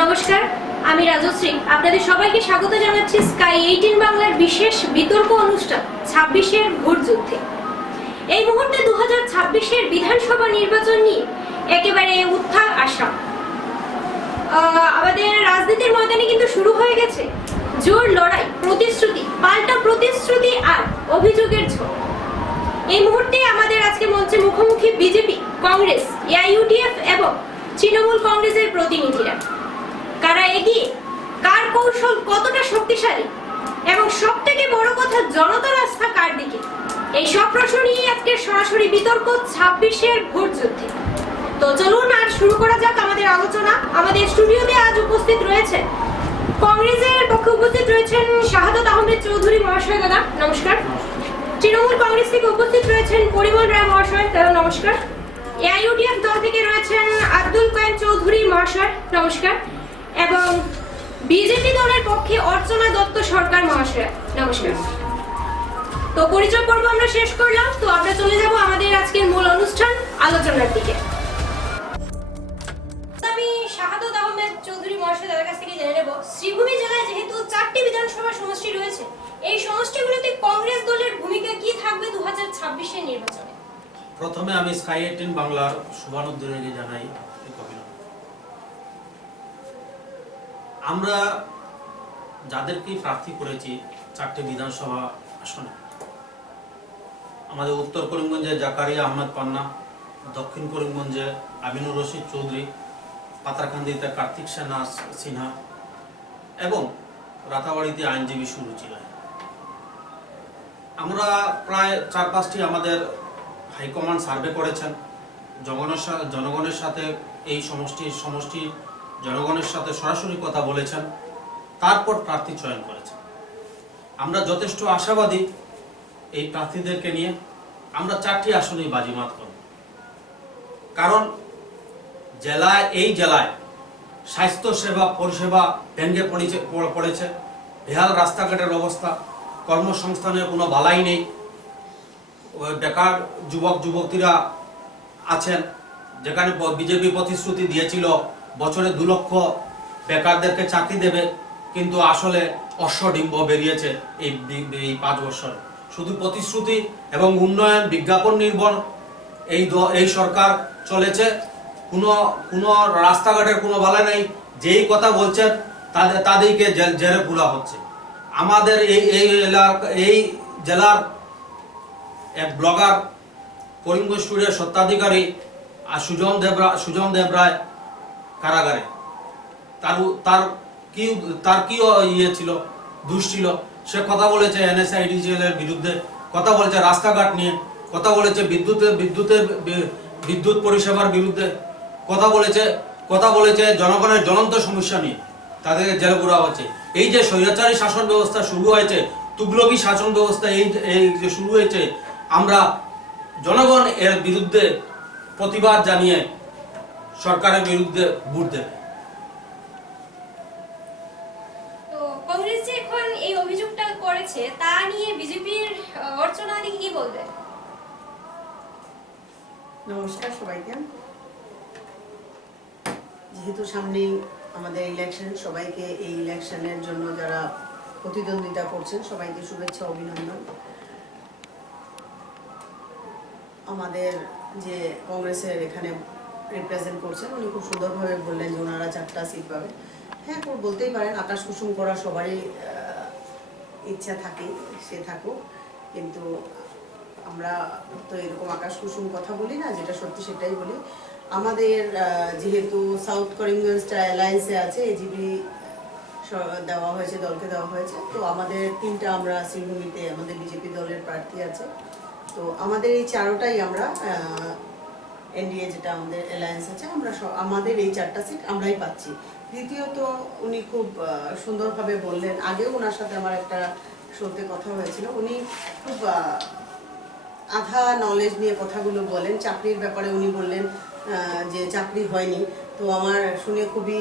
নমস্কার, আমি রাজশ্রী। আপনাদের সবাইকে স্বাগত জানাচ্ছি স্কাই 18 বাংলার বিশেষ বিতর্ক অনুষ্ঠান 26-এর ভোট যুদ্ধে। এই মুহূর্তে 2026-এর বিধানসভা নির্বাচন নিয়ে একেবারে উত্থান আসা। আমাদের রাজনীতির ময়দানে কিন্তু শুরু হয়ে গেছে জোর লড়াই, প্রতিশ্রুতি, পাল্টা প্রতিশ্রুতি আর অভিযোগের ঝড়। এই মুহূর্তে আমাদের আজকে মঞ্চে মুখোমুখি বিজেপি, কংগ্রেস, এআইইউডিএফ এবং তৃণমূল কংগ্রেসের প্রতিনিধিরা। কারা এগিয়ে, কার কৌশল কতটা শক্তিশালী এবং সবথেকে বড় কথা জনতার আস্থা কার দিকে, এই সব প্রশ্ন নিয়ে আজকের সরাসরি বিতর্ক 26-এর ভোট যুদ্ধে। তো চলুন আর শুরু করা যাক আমাদের আলোচনা। আমাদের স্টুডিওতে আজ উপস্থিত রয়েছেন কংগ্রেসের পক্ষে উপস্থিত রয়েছেন শাহাদাত আহমেদ চৌধুরী মহাশয়, দাদা নমস্কার। তৃণমূল কংগ্রেস থেকে উপস্থিত রয়েছেন পরিমল রায় মহাশয়, দাদা নমস্কার। এআইইউডিএফ দল থেকে রয়েছেন আব্দুল কায়েম চৌধুরী মহাশয়, নমস্কার। এবং বিজেপি দলের পক্ষে অর্চনা দত্ত সরকার মহাশয়, নমস্কার। তো পরিচয় পর্ব আমরা শেষ করলাম, তো আমরা চলে যাব আমাদের আজকের মূল অনুষ্ঠান আলোচনার দিকে। আমি শাহাদাত আহমেদ চৌধুরী মহাশয় দাদার কাছ থেকে জেনে নেব, শ্রীভূমি জেলায় যেহেতু 4টি বিধানসভা সমষ্টি রয়েছে, এই সমষ্টিগুলোতে কংগ্রেস দলের ভূমিকা কি থাকবে 2026-এর নির্বাচনে? প্রথমে আমি স্কাই 18 বাংলার শুভানুদ্দিনকে জানাই আমরা যাদেরকে প্রার্থী করেছি 4টি বিধানসভা আসনে, আমাদের উত্তর করিমগঞ্জে জাকারিয়া আহমেদ পান্না, দক্ষিণ করিমগঞ্জে আমিনুর রশিদ চৌধুরী, পাতারকান্দিতে কার্তিক সিনহা এবং রাতাবাড়িতে আইনজীবী সুরুচি রায়। আমরা প্রায় 4-5টি আমাদের হাইকমান্ড সার্ভে করেছেন, জনগণের সাথে এই সমষ্টি জনগণের সাথে সরাসরি কথা বলেছেন, তারপর প্রার্থী চয়ন করেছেন। আমরা যথেষ্ট আশাবাদী এই প্রার্থীদেরকে নিয়ে। আমরা 4টি আসনেই বাজিমাত করব, কারণ এই জেলায় স্বাস্থ্য সেবা পরিষেবা ভেঙে পড়েছে, বেহাল রাস্তাঘাটের অবস্থা, কর্মসংস্থানের কোনো বালাই নেই, বেকার যুবক যুবতীরা আছেন। যেখানে বিজেপি প্রতিশ্রুতি দিয়েছিল বছরে 2 লক্ষ বেকারদেরকে চাকরি দেবে, কিন্তু আসলে অশ্বডিম্ব বেরিয়েছে এই 5 বছর। শুধু প্রতিশ্রুতি এবং উন্নয়ন বিজ্ঞাপন নির্ভর এই সরকার চলেছে। কোনো রাস্তাঘাটের কোনো বালা নেই, যেই কথা বলছেন তাদেরকে জেলে পুরা হচ্ছে। আমাদের এই জেলার এক ব্লগার করিমগঞ্জ স্টুডিওর স্বত্বাধিকারী সুজন দেবরায় কারাগারে। তার কি ইয়ে ছিল, দোষ ছিল? সে কথা বলেছে NSIDCL এর বিরুদ্ধে, কথা বলেছে রাস্তাঘাট নিয়ে, কথা বলেছে বিদ্যুৎ পরিষেবার বিরুদ্ধে, কথা বলেছে জনগণের জ্বলন্ত সমস্যা নিয়ে। তাদেরকে জেলে পুরা হচ্ছে। এই যে স্বৈরাচারী শাসন ব্যবস্থা শুরু হয়েছে, তুগলকি শাসন ব্যবস্থা এই যে শুরু হয়েছে, আমরা জনগণ এর বিরুদ্ধে প্রতিবাদ জানিয়ে সরকারের বিরুদ্ধে ভোট দেবে। তো কংগ্রেস যে এখন এই অভিযোগটা করেছে, তা নিয়ে বিজেপির অর্চনা দিকে কি বলবে? নমস্কার সবাইকে। যেহেতু সামনেই আমাদের ইলেকশন, সবাইকে এই ইলেকশনের জন্য যারা প্রতিদ্বন্দ্বিতা করছেন সবাইকে শুভেচ্ছা, অভিনন্দন। আমাদের যে কংগ্রেসের এখানে রিপ্রেজেন্ট করছেন উনি খুব সুন্দরভাবে বললেন যে ওনারা 4টা সিট পাবে। হ্যাঁ, বলতেই পারেন, আকাশ কুসুম করা সবারই ইচ্ছা থাকে, সে থাকুক, কিন্তু আমরা তো এরকম আকাশ কুসুম কথা বলি না, যেটা সত্যি সেটাই বলি। আমাদের যেহেতু সাউথ করিমগঞ্জটা অ্যালায়েন্সে আছে, এজিপি দেওয়া হয়েছে, দলকে দেওয়া হয়েছে, তো আমাদের 3টা আমরা শ্রীভূমিতে আমাদের বিজেপি দলের প্রার্থী আছে। তো আমাদের এই 4টাই আমরা এনডিএ যেটা আমাদের অ্যালায়েন্স আছে, আমাদের এই 4টা সিট আমরাই পাচ্ছি। দ্বিতীয়ত উনি খুব সুন্দরভাবে বললেন, আগেও ওনার সাথে আমার একটা শোতে কথা হয়েছিল, উনি খুব আধা নলেজ নিয়ে কথাগুলো বলেন। চাকরির ব্যাপারে উনি বললেন যে চাকরি হয়নি। তো আমার শুনে খুবই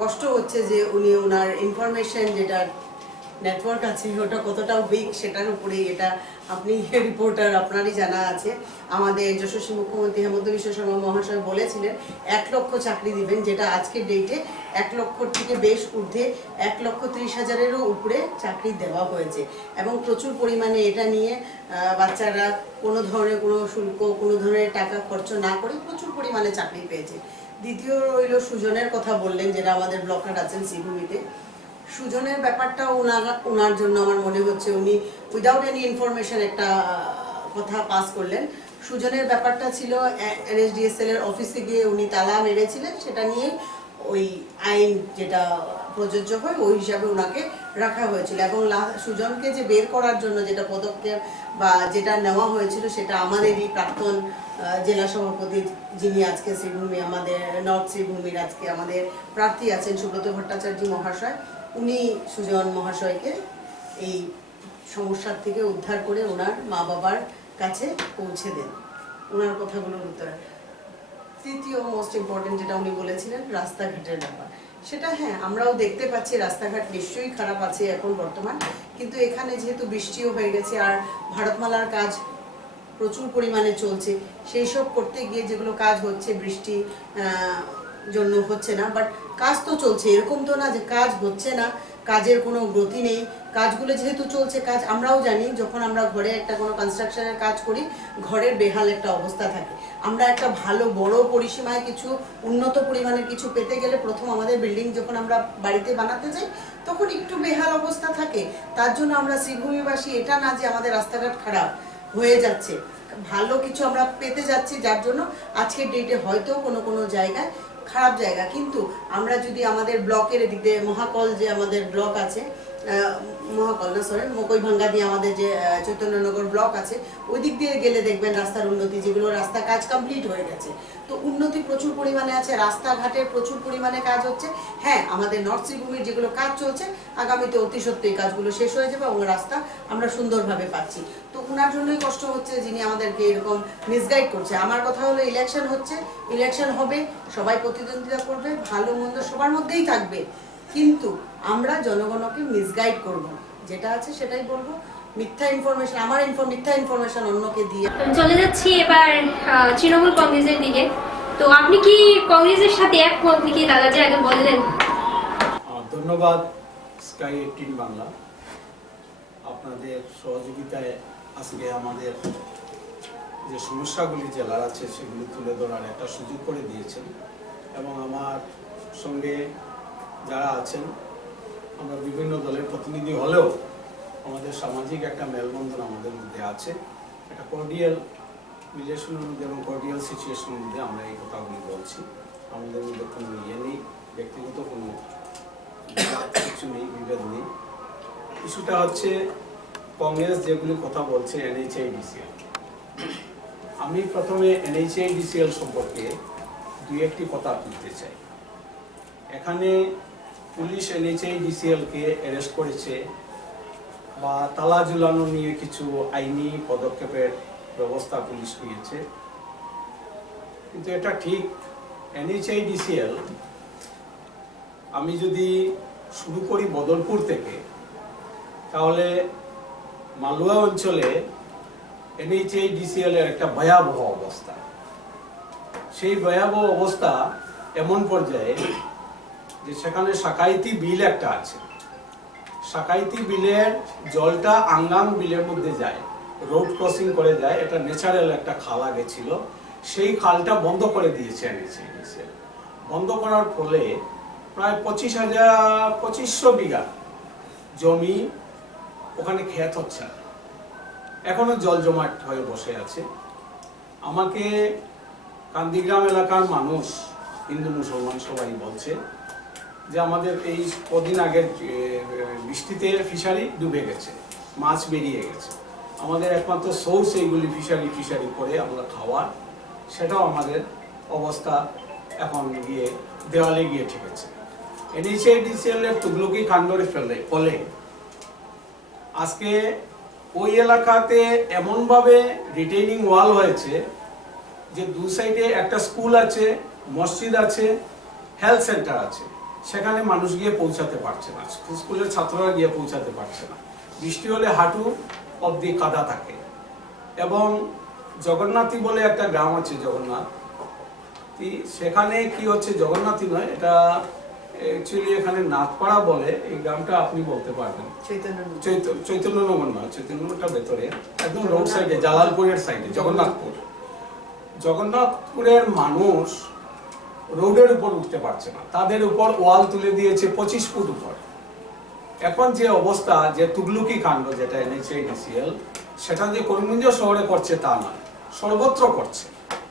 কষ্ট হচ্ছে যে উনি ওনার ইনফরমেশন যেটা নেটওয়ার্ক আছে ওটা কতটা উইক সেটার উপরেই এটা আপনি রিপোর্টার, আপনারই জানা আছে। আমাদের যশস্বী মুখ্যমন্ত্রী হেমন্ত বিশ্ব শর্মা মহাশয় বলেছিলেন 1 লক্ষ চাকরি দিবেন, যেটা আজকের ডেটে 1 লক্ষর থেকে বেশ ঊর্ধ্বে 1,30,000-এরও উপরে চাকরি দেওয়া হয়েছে। এবং প্রচুর পরিমাণে এটা নিয়ে বাচ্চারা কোনো ধরনের কোনো শুল্ক, কোনো ধরনের টাকা খরচ না করে প্রচুর পরিমাণে চাকরি পেয়েছে। দ্বিতীয় রইল সুজনের কথা বললেন, যেটা আমাদের ব্লকার আছেন শ্রীভূমিতে। সুজনের ব্যাপারটা ওনার জন্য আমার মনে হচ্ছে উনি উইদাউট এনি ইনফরমেশন একটা কথা পাস করলেন। সুজনের ব্যাপারটা ছিল NSDSL এর অফিসে গিয়ে উনি তালা মেরেছিলেন, সেটা নিয়ে ওই আইন যেটা প্রযোজ্য হয় ওই হিসাবে ওনাকে রাখা হয়েছিল। এবং সুজনকে যে বের করার জন্য যেটা পদক্ষেপ বা যেটা নেওয়া হয়েছিল সেটা আমাদেরই প্রাক্তন জেলা সভাপতি, যিনি আজকে শ্রীভূমি আমাদের নর্থ শ্রীভূমির আজকে আমাদের প্রার্থী আছেন সুব্রত ভট্টাচার্য মহাশয়, উনি সুজন মহাশয়কে এই সমস্যার থেকে উদ্ধার করে ওনার মা বাবার কাছে পৌঁছে দেন, ওনার কথাগুলোর উত্তরে। তৃতীয় মোস্ট ইম্পর্টেন্ট যেটা উনি বলেছিলেন রাস্তাঘাটের ব্যাপার, সেটা হ্যাঁ আমরাও দেখতে পাচ্ছি রাস্তাঘাট নিশ্চয়ই খারাপ আছে এখন বর্তমান, কিন্তু এখানে যেহেতু বৃষ্টিও হয়ে গেছে আর ভারতমালার কাজ প্রচুর পরিমাণে চলছে, সেই সব করতে গিয়ে যেগুলো কাজ হচ্ছে বৃষ্টি জন্য হচ্ছে না, বাট কাজ তো চলছে, এরকম তো না যে কাজ হচ্ছে না, কাজের কোনো গতি নেই। কাজগুলো যেহেতু চলছে, কাজ আমরাও জানি যখন আমরা ঘরে একটা কোনো কনস্ট্রাকশনের কাজ করি ঘরের বেহাল একটা অবস্থা থাকে। আমরা একটা ভালো বড় পরিসীমায় কিছু উন্নত পরিমাণের কিছু পেতে গেলে প্রথম আমাদের বিল্ডিং যখন আমরা বাড়িতে বানাতে যাই তখন একটু বেহাল অবস্থা থাকে। তার জন্য আমরা শ্রীভূমিবাসী এটা না যে আমাদের রাস্তাঘাট খারাপ হয়ে যাচ্ছে, ভালো কিছু আমরা পেতে যাচ্ছি, যার জন্য আজকের ডেটে হয়তো কোনো কোনো জায়গায় খারাপ জায়গা, কিন্তু আমরা যদি আমাদের ব্লকের এদিক দিয়ে মহাকল যে আমাদের ব্লক আছে, মহাকল না সরি মকইভাঙ্গা দিয়ে আমাদের যে চৈতন্যনগর ব্লক আছে, ওই দিক দিয়ে গেলে দেখবেন রাস্তার উন্নতি, যেগুলো রাস্তা কাজ কমপ্লিট হয়ে গেছে, তো উন্নতি প্রচুর পরিমাণে আছে, রাস্তাঘাটের প্রচুর পরিমাণে কাজ হচ্ছে। হ্যাঁ, আমাদের নর্থ শ্রীভূমির যেগুলো কাজ চলছে আগামীতে অতি সত্যি কাজগুলো শেষ হয়ে যাবে এবং রাস্তা আমরা সুন্দরভাবে পাচ্ছি। তো ওনার জন্যই কষ্ট হচ্ছে যিনি আমাদেরকে এরকম মিসগাইড করছে। আমার কথা হলো ইলেকশন হচ্ছে, ইলেকশন হবে, সবাই প্রতিদ্বন্দ্বিতা করবে, ভালো মন্দ সবার মধ্যেই থাকবে, কিন্তু আমরা জনগণকে মিসগাইড করব না, যেটা আছে সেটাই বলবো। মিথ্যা ইনফরমেশন, আমার মিথ্যা ইনফরমেশন অন্যকে দিয়ে। চলে যাচ্ছি এবার তৃণমূল কংগ্রেসের দিকে। তো আপনি কি কংগ্রেসের সাথে একমত নাকি দাদা যে আগে বললেন? ধন্যবাদ স্কাই 18 বাংলা, আপনাদের সহযোগিতায় আজকে আমাদের যে সমস্যাগুলি জেলার আছে সেগুলি তুলে ধরার একটা সুযোগ করে দিয়েছেন, এবং আমার সঙ্গে যারা আছেন আমরা বিভিন্ন দলের প্রতিনিধি হলেও আমাদের সামাজিক একটা মেলবন্ধন আমাদের মধ্যে আছে, একটা কর্ডিয়াল রিলেশনের মধ্যে এবং কর্ডিয়াল সিচুয়েশনের মধ্যে আমরা এই কথাগুলি বলছি। আমাদের মধ্যে কোনো ইয়ে নেই, ব্যক্তিগত কোনো কিছু নেই, বিভেদ নেই। ইস্যুটা হচ্ছে কংগ্রেস যেগুলি কথা বলছে NHIDCL। আমি প্রথমে NHIDCL সম্পর্কে দুই একটি কথা তুলতে চাই। এখানে পুলিশ NHIDCL-কে অ্যারেস্ট করেছে বা তালা ঝুলানো নিয়ে কিছু আইনি পদক্ষেপের ব্যবস্থা পুলিশ নিয়েছে, কিন্তু এটা ঠিক NHIDCL আমি যদি শুরু করি বদরপুর থেকে, তাহলে মালুয়া অঞ্চলে NHIDCL-এর একটা ভয়াবহ অবস্থা। সেই ভয়াবহ অবস্থা এমন পর্যায়ে যে সেখানে সাকাইতি বিল একটা আছে, সাকাইতি বিলের জলটা আঙ্গাং বিলের মধ্যে যায়, রোড ক্রসিং করে যায়, এটা ন্যাচারাল একটা খাল আগে ছিল, সেই খালটা বন্ধ করে দিয়েছে NHIDCL। বন্ধ করার ফলে প্রায় 2500 বিঘা জমি ওখানে ক্ষেত হচ্ছে, এখনো জল জমাট হয়ে বসে আছে। আমাকে কান্দিগ্রাম এলাকার মানুষ, হিন্দু মুসলমান সবাই বলছে যে আমাদের এই কদিন আগের বৃষ্টিতে ফিশারি ডুবে গেছে, মাছ বেরিয়ে গেছে, আমাদের একমাত্র সোর্স এইগুলি ফিশারি করে আমরা খাওয়ার, সেটাও আমাদের অবস্থা এখন গিয়ে দেওয়ালে গিয়ে ঠেকেছে। NHIDCL-এর তুগলকি কাণ্ডের ফলে আজকে ওই এলাকাতে এমনভাবে রিটেইনিং ওয়াল হয়েছে যে দু সাইডে একটা স্কুল আছে, মসজিদ আছে, হেলথ সেন্টার আছে, সেখানে মানুষ গিয়ে পৌঁছাতে পারছে না, স্কুলের ছাত্ররা গিয়ে পৌঁছাতে পারছে না। বৃষ্টি হলে হাঁটু অবধি কাদা থাকে। এবং জগন্নাথী বলে একটা গ্রাম আছে, জগন্নাথ, সেখানে কি হচ্ছে, জগন্নাথী নয়, এটা অ্যাকচুয়ালি এখানে নাথপাড়া বলে, এই গ্রামটা আপনি বলতে পারবেন। চৈতন্যনগর না, চৈতন্যনগরটা ভেতরে, একদম রোড সাইডে, জালালপুরের সাইডে জগন্নাথপুর। জগন্নাথপুরের মানুষ রোডের উপর উঠতে পারছে না, তাদের উপর ওয়াল তুলে দিয়েছে 25 ফুট উপর। এখন যে অবস্থা, যে তুগলুকি কাণ্ড যেটা NHIDCL, সেটা যে করিমগঞ্জ শহরে করছে তা নয়, সর্বত্র করছে।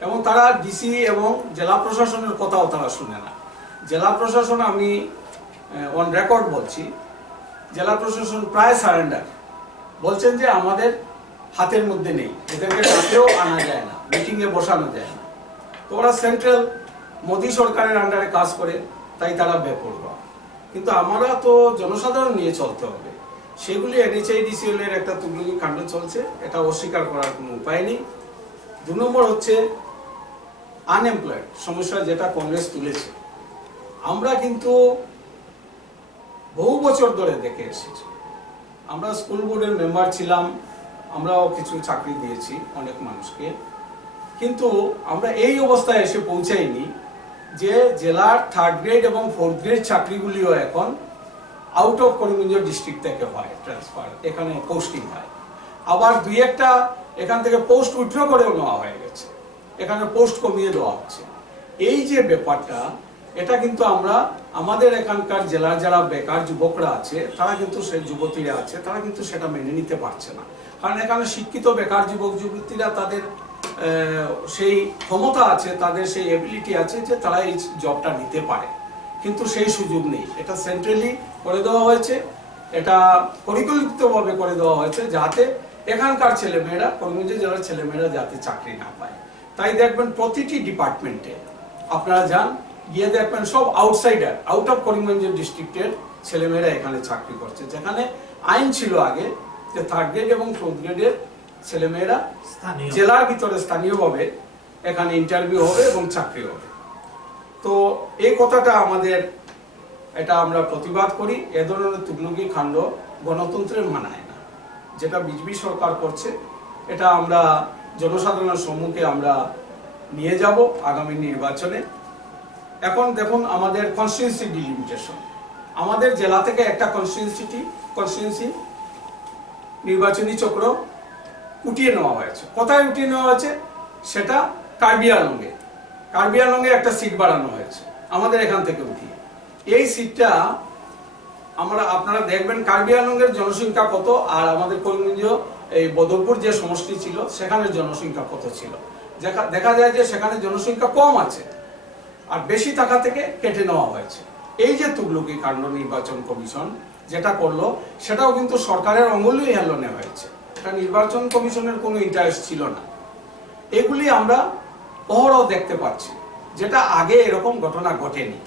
এবং তারা ডিসি এবং জেলা প্রশাসনের কথাও তারা শুনে না। জেলা প্রশাসন, আমি অন রেকর্ড বলছি, জেলা প্রশাসন প্রায় সারেন্ডার, বলছেন যে আমাদের হাতের মধ্যে নেই, এদেরকে ডাকেও আনা যায় না, মিটিংয়ে বসানো যায় না। তো ওরা সেন্ট্রাল মোদী সরকারের আন্ডারে কাজ করে, তাই তারা বেপরোয়া। কিন্তু আমরা তো জনসাধারণ নিয়ে চলতে হবে, সেগুলি NHIDCL এর একটা তুগলকি কাণ্ড চলছে, এটা অস্বীকার করার কোনো উপায় নেই। 2 নম্বর হচ্ছে আনএমপ্লয়েড সমস্যা, যেটা কংগ্রেস তুলেছে। আমরা কিন্তু বহু বছর ধরে দেখে এসেছি, আমরা স্কুল বোর্ডের মেম্বার ছিলাম, আমরাও কিছু চাকরি দিয়েছি অনেক মানুষকে, কিন্তু আমরা এই অবস্থায় এসে পৌঁছাইনি যে জেলার 3rd গ্রেড এবং 4th গ্রেড চাকরিগুলিও এখন আউট অফ করিমগঞ্জ ডিস্ট্রিক্ট থেকে হয় ট্রান্সফার, এখানে পোস্টিং হয়। আবার 2-1টা এখান থেকে পোস্ট উইথড্র করেও নেওয়া হয়ে গেছে, এখানে পোস্ট কমিয়ে দেওয়া হচ্ছে। এই যে ব্যাপারটা, এটা কিন্তু আমরা আমাদের এখানকার জেলার যারা বেকার যুবকরা আছে, তারা কিন্তু সেই যুবতীরা আছে, তারা কিন্তু সেটা মেনে নিতে পারছে না। কারণ এখানে শিক্ষিত বেকার যুবক যুবতীরা, তাদের সেই ক্ষমতা আছে, তাদের সেই এবিলিটি আছে যে তারা এই জবটা নিতে পারে, কিন্তু সেই সুযোগ নেই। এটা সেন্ট্রালি করে দেওয়া হয়েছে, এটা পরিকল্পিতভাবে করে দেওয়া হয়েছে যাতে এখানকার ছেলেমেয়েরা, করিমগঞ্জ জেলার ছেলেমেয়েরা যাতে চাকরি না পায়। তাই দেখবেন প্রতিটি ডিপার্টমেন্টে আপনারা যান, গিয়ে দেখবেন সব আউটসাইডার, আউট অফ করিমগঞ্জ ডিস্ট্রিক্টের ছেলেমেয়েরা এখানে চাকরি করছে। যেখানে আইন ছিল আগে যে 3rd গ্রেড এবং 4th গ্রেডের ছেলেমেয়েরা জেলার ভিতরে স্থানীয়ভাবে এখানে ইন্টারভিউ হবে এবং চাকরি হবে। তো এই কথাটা আমাদের, এটা আমরা প্রতিবাদ করি। এ ধরনের তুগলকি কাণ্ড গণতন্ত্রের মানায় না, যেটা বিজেপি সরকার করছে। এটা আমরা জনসাধারণের সম্মুখে আমরা নিয়ে যাব আগামী নির্বাচনে। এখন দেখুন আমাদের কনস্টিটিউয়েন্সি ডিলিমিটেশন, আমাদের জেলা থেকে একটা কনস্টিটিউয়েন্সি নির্বাচনী চক্র উঠিয়ে নেওয়া হয়েছে। কোথায় উঠিয়ে নেওয়া হয়েছে? সেটা কার্বি আংলংয়ে একটা সিট বাড়ানো হয়েছে আমাদের এখান থেকে উঠিয়ে। এই সিটটা আপনারা দেখবেন কার্বি আংলংয়ের জনসংখ্যা কত, আর আমাদের করিমগঞ্জ এই বদরপুর যে সমষ্টি ছিল সেখানে জনসংখ্যা কত ছিল। দেখা যায় যে সেখানে জনসংখ্যা কম আছে, আর বেশি টাকা থেকে কেটে নেওয়া হয়েছে। এই যে তুগলকি কাণ্ড নির্বাচন কমিশন যেটা করলো, সেটাও কিন্তু সরকারের অঙ্গুলি হেলনে হয়েছে, এটা নির্বাচন কমিশনের কোনো ইন্টারেস্ট ছিল না। এগুলি আমরা অহরহ দেখতে পাচ্ছি, যেটা আগে এরকম ঘটনা ঘটেনি।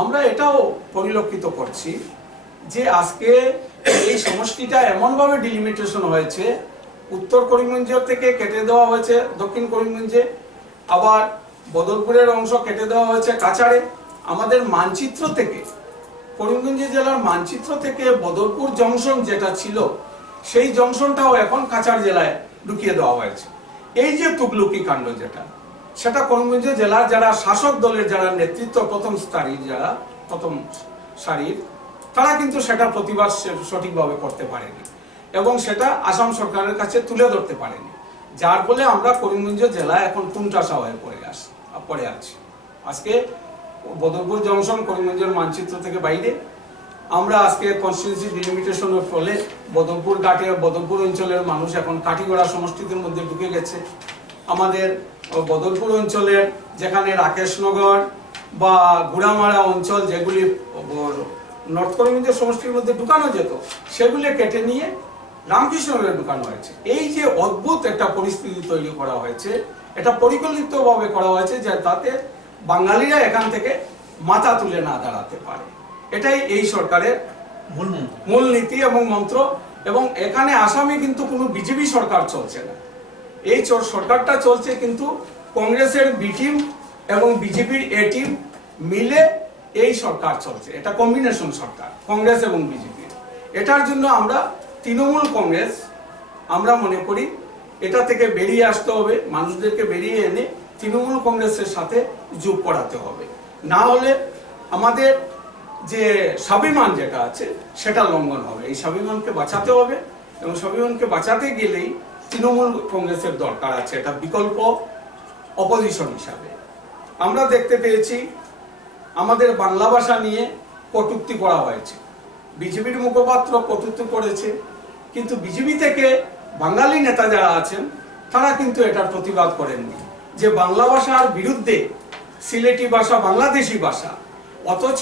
আমরা এটাও পরিলক্ষিত করছি যে আজকে এই সমষ্টিটা এমনভাবে ডিলিমিটেশন হয়েছে, উত্তর করিমগঞ্জ থেকে কেটে দেওয়া হয়েছে দক্ষিণ করিমগঞ্জে, আবার বদরপুরের অংশ কেটে দেওয়া হয়েছে কাছাড়ে। আমাদের মানচিত্র থেকে, করিমগঞ্জ জেলার মানচিত্র থেকে বদরপুর জংশন যেটা ছিল, সেই জংশনটাও এখন কাছাড় জেলায় ঢুকিয়ে দেওয়া হয়েছে। এই যে তুগলকি কাণ্ড যেটা, সেটা করিমগঞ্জ জেলার যারা শাসক দলের যারা নেতৃত্ব প্রথম সারির, তারা কিন্তু সেটা প্রতিবাদ সঠিকভাবে করতে পারেনি এবং সেটা আসাম সরকারের কাছে তুলে ধরতে পারেনি, যার ফলে আমরা করিমগঞ্জ জেলা এখন কোণঠাসা হয়ে পড়ে আছি। আজকে বদরপুর জংশন করিমগঞ্জের মানচিত্র থেকে বাইরে। আমরা আজকে কনস্টিটিউয়েন্সি ডিলিমিটেশনের ফলে বদরপুর ঘাটে, বদরপুর অঞ্চলের মানুষ এখন কাঠিগড়া সমষ্টির মধ্যে ঢুকে গেছে। আমাদের বদরপুর অঞ্চলের যেখানে রাকেশনগর বা গুড়ামারা অঞ্চল, যেগুলি নর্থ করিমগঞ্জ সমষ্টির মধ্যে ঢুকানো যেত, সেগুলি কেটে নিয়ে রামকৃষ্ণনগরে ঢুকানো হয়েছে। এই যে অদ্ভুত একটা পরিস্থিতি তৈরি করা হয়েছে, এটা পরিকল্পিতভাবে করা হয়েছে যে তাতে বাঙালিরা এখান থেকে মাথা তুলে না দাঁড়াতে পারে। এটাই এই সরকারের মূল নীতি এবং মন্ত্র। এবং এখানে আসামে কিন্তু কোনো বিজেপি সরকার চলছে না, এই সরকারটা চলছে কিন্তু কংগ্রেসের বি টিম এবং বিজেপির এ টিম মিলে এই সরকার চলছে, এটা কম্বিনেশন সরকার কংগ্রেস এবং বিজেপি। এটার জন্য আমরা তৃণমূল কংগ্রেস আমরা মনে করি এটা থেকে বেরিয়ে আসতে হবে, মানুষদেরকে বেরিয়ে এনে তৃণমূল কংগ্রেসের সাথে যোগ করাতে হবে। না হলে আমাদের যে স্বাভিমান যেটা আছে সেটা লঙ্ঘন হবে। এই স্বাভিমানকে বাঁচাতে হবে এবং স্বাভিমানকে বাঁচাতে গেলেই তৃণমূল কংগ্রেসের দরকার আছে, এটা বিকল্প অপোজিশন হিসাবে। আমরা দেখতে পেয়েছি আমাদের বাংলা ভাষা নিয়ে কটূক্তি করা হয়েছে, বিজেপির মুখপাত্র কটূক্তি করেছে, কিন্তু বিজেপি থেকে বাঙালি নেতা যারা আছেন তারা কিন্তু এটার প্রতিবাদ করেননি যে বাংলা ভাষার বিরুদ্ধে সিলেটি ভাষা বাংলাদেশি ভাষা, অথচ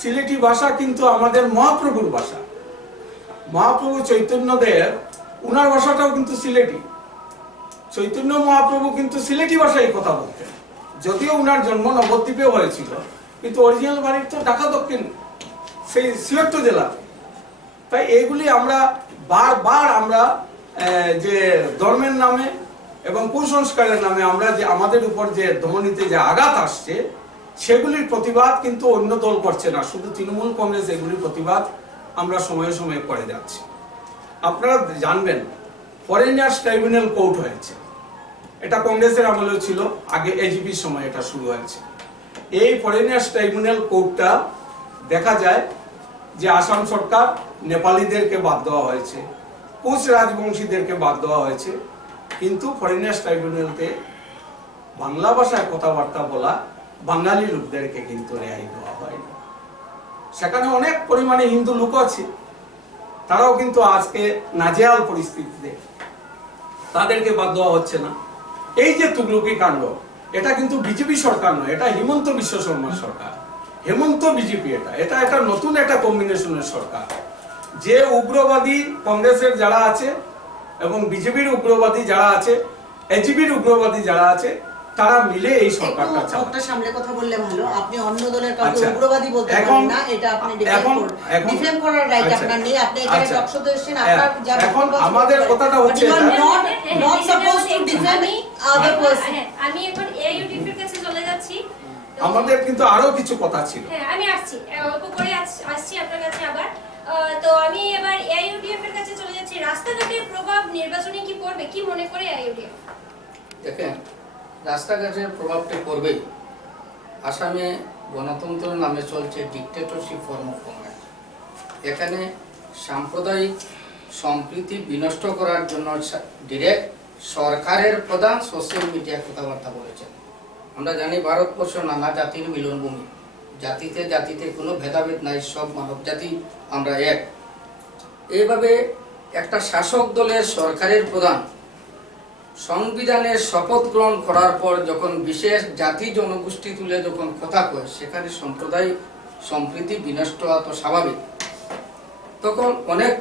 সিলেটি ভাষা কিন্তু আমাদের মহাপ্রভুর ভাষা। মহাপ্রভু চৈতন্যদেব উনার ভাষাটাও কিন্তু সিলেটি, চৈতন্য মহাপ্রভু কিন্তু সিলেটি ভাষায় কথা বলতেন, যদিও উনার জন্ম নবদ্বীপে হয়েছিল, কিন্তু অরিজিনাল বাড়ি তো ঢাকা দক্ষিণ সেই সিলেট জেলা। তাই এইগুলি আমরা বারবার আমরা যে ধর্মের নামে এবং কুসংস্কারের নামে আমরা যে আমাদের উপর যে ধমনীতে যে আঘাত আসছে সেগুলির প্রতিবাদ কিন্তু অন্য দল করছে না, শুধু তৃণমূল কংগ্রেস এগুলির প্রতিবাদ আমরা সময়ে সময়ে করে যাচ্ছি। আপনারা জানবেন ফরেনার্স ট্রাইব্যুনাল কোর্ট হয়েছে, এটা কংগ্রেসের আমলেও ছিল, আগে এজিপির সময় এটা শুরু হয়েছে। এই ফরেনার্স ট্রাইব্যুনাল কোর্টটা দেখা যায় যে আসাম সরকার নেপালিদেরকে বাদ দেওয়া হয়েছে, কোচ রাজবংশীদেরকে বাদ দেওয়া হয়েছে, কিন্তু ফরেনার্স ট্রাইব্যুনালতে বাংলা ভাষায় কথাবার্তা বলা বাঙালি লোকদেরকে কিন্তু রেহাই দেওয়া হয়নি। সেখানে অনেক পরিমাণে হিন্দু লোক আছে, তারাও কিন্তু আজকে নাজেহাল পরিস্থিতিতে, তাদেরকে বাদ দেওয়া হচ্ছে না। এই যে তুগলকি কাণ্ড, এটা কিন্তু বিজেপি সরকার নয়, এটা হিমন্ত বিশ্ব শর্মার সরকার, হেমন্ত বিজেপি। এটা একটা নতুন একটা কম্বিনেশনের সরকার, যে উগ্রবাদী কংগ্রেসের যারা আছে এবং বিজেপির উগ্রবাদী যারা আছে, এজিপির উগ্রবাদী যারা আছে, তারা মিলে এই সরকারটা চালায়। একটা সামনে কথা বললে ভালো, আপনি অন্য দলের কাউকে আচ্ছা, উগ্রবাদী বলতে এখন- পারেন না, এটা আপনি এখন- ডিফেম করার রাইট আচ্ছা, আপনার নেই। আপনি এখানে আচ্ছা, টকশোতে এসেছেন, আপনার যা এখন বক্তব্য আছে আমাদের বলতে কথাটা পারেন। হচ্ছে But you are এটা- not supposed to defend other person. হ্যাঁ, আমি এখন AUDF এর কাছে চলে যাচ্ছি। তো- আমাদের কিন্তু আরো কিছু কথা ছিল। হ্যাঁ, আমি আসছি, অল্প করে আসছি আপনার কাছে আবার। তো আমি এবার AUDF এর কাছে চলে যাচ্ছি। রাস্তাঘাটের প্রভাব নির্বাচনে কি পড়বে, কি মনে করে AUDF? দেখেন, রাস্তাঘাটের প্রভাবটা পড়বেই। আসামে গণতন্ত্রের নামে চলছে ডিক্টেটরশিপ ফর্ম অফ গভর্নমেন্ট। এখানে সাম্প্রদায়িক সম্প্রীতি বিনষ্ট করার জন্য ডিরেক্ট সরকারের প্রধান সোশ্যাল মিডিয়া কথাবার্তা বলেছেন। আমরা জানি ভারতবর্ষ নানা জাতির মিলনভূমি, জাতিতে জাতিতে কোনো ভেদাভেদ নাই, সব মানব জাতি আমরা এক। এইভাবে একটা শাসক দলের সরকারের প্রধান সংবিধানের শপথ গ্রহণ করার পর যখন বিশেষ জাতি জনগোষ্ঠী তুলে যখন কথা কয়, সেখানে সম্প্রদায় সম্প্রীতি বিনষ্ট হওয়া তো স্বাভাবিক। তখন অনেক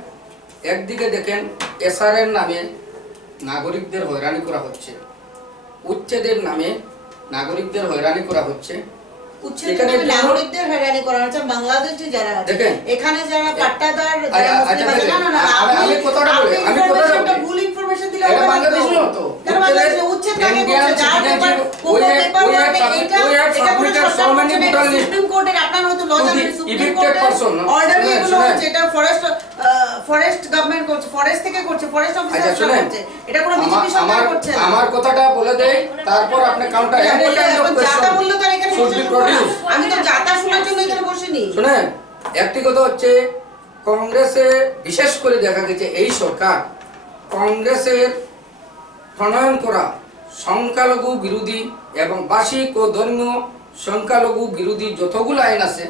একদিকে দেখেন এসআরের নামে নাগরিকদের হয়রানি করা হচ্ছে, উচ্ছেদের নামে নাগরিকদের হয়রানি করা হচ্ছে। উচ্ছেদের নামে নাগরিকদের হয়রানি করা হচ্ছে। বাংলাদেশে যারা আছে, দেখেন, এখানে যারা পাট্টাদার, যারা আচ্ছা, মুসলিম আছে, না না না, আমি আপনি কথাটা বলি, আমি কথাটা ইনফরমেশনটা বলি। ভুল ইনফরমেশন দিলে এটা হবে না বাংলাদেশ তো। নয় তো। তারা বাংলাদেশে উচ্ছেদ কাকে করছে? যার ব্যাপার কোকো পেপার ওয়ার্কে এটা কোনো সরকার করছে না, এটা সুপ্রিম কোর্টের, আপনার হয়তো ল জানেন, সুপ্রিম কোর্টের অর্ডার এগুলো হচ্ছে, এটা ফরেস্ট গভর্নমেন্ট করছে, ফরেস্ট থেকে করছে, ফরেস্ট অফিসাররা করছে, এটা কোনো বিজেপি সরকার করছে না। আমার কথাটা বলে দেই, তারপর আপনি কাউন্টার যাতা বললে তো আর এখানে বসে শুনবো না। আমি তো যাতা শোনার জন্য এখানে বসিনি। শুনেন, একটি কথা হচ্ছে, কংগ্রেসে বিশেষ করে দেখা গেছে এই সরকার কংগ্রেসের প্রণয়ন করা সংখ্যালঘু বিরোধী এবং বার্ষিক ও ধর্মীয় সংখ্যালঘু বিরোধী যতগুলো আইন আছে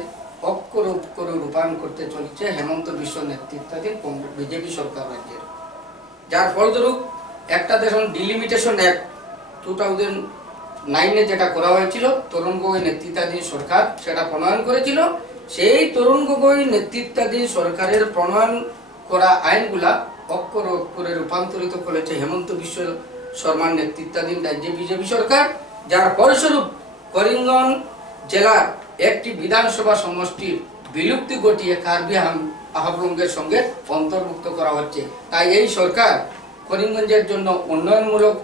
অক্ষরে অক্ষরে রূপায়ণ করতে চলেছে হেমন্ত বিশ্ব নেতৃত্বাধীন বিজেপি সরকার রাজ্যের। যার ফলস্বরূপ একটা দেখুন ডিলিমিটেশন অ্যাক্ট 2009-এ যেটা করা হয়েছিল, তরুণ গগৈ নেতৃত্বাধীন সরকার সেটা প্রণয়ন করেছিল। সেই তরুণ গগৈ নেতৃত্বাধীন সরকারের প্রণয়ন করা আইনগুলা অক্ষরে অক্ষরে রূপান্তরিত করেছে হেমন্ত বিশ্ব শর্মার নেতৃত্বাধীন রাজ্যে বিজেপি সরকার। যার ফলস্বরূপ করিমগঞ্জ জেলার একটি বিধানসভা সমষ্টির বিলুপ্তি ঘটিয়ে কার্বি আংলঙের সঙ্গে অন্তর্ভুক্ত করা হচ্ছে। তাই এই সরকার করিমগঞ্জের জন্য উন্নয়নমূলক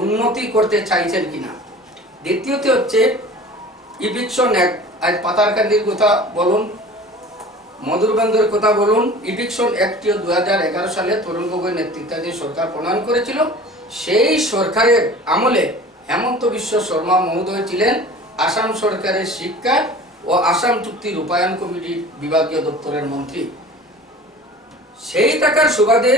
উন্নতি করতে চাইছেন কিনা। দ্বিতীয়ত হচ্ছে, ইভিকশন অ্যাক্ট, আজ পাতারকান্দির কথা বলুন, মধুরবন্দর কথা বলুন, ইভিকশন অ্যাক্টটিও 2011 সালে তরুণ গগৈ নেতৃত্বাধীন সরকার প্রণয়ন করেছিল। সেই সরকারের আমলে হেমন্ত বিশ্ব শর্মা মহোদয় ছিলেন আসাম সরকারের শিক্ষা ও আসাম চুক্তি রূপায়ণ কমিটির বিভাগীয় দপ্তরের মন্ত্রী। সেই টাকার সুবাদে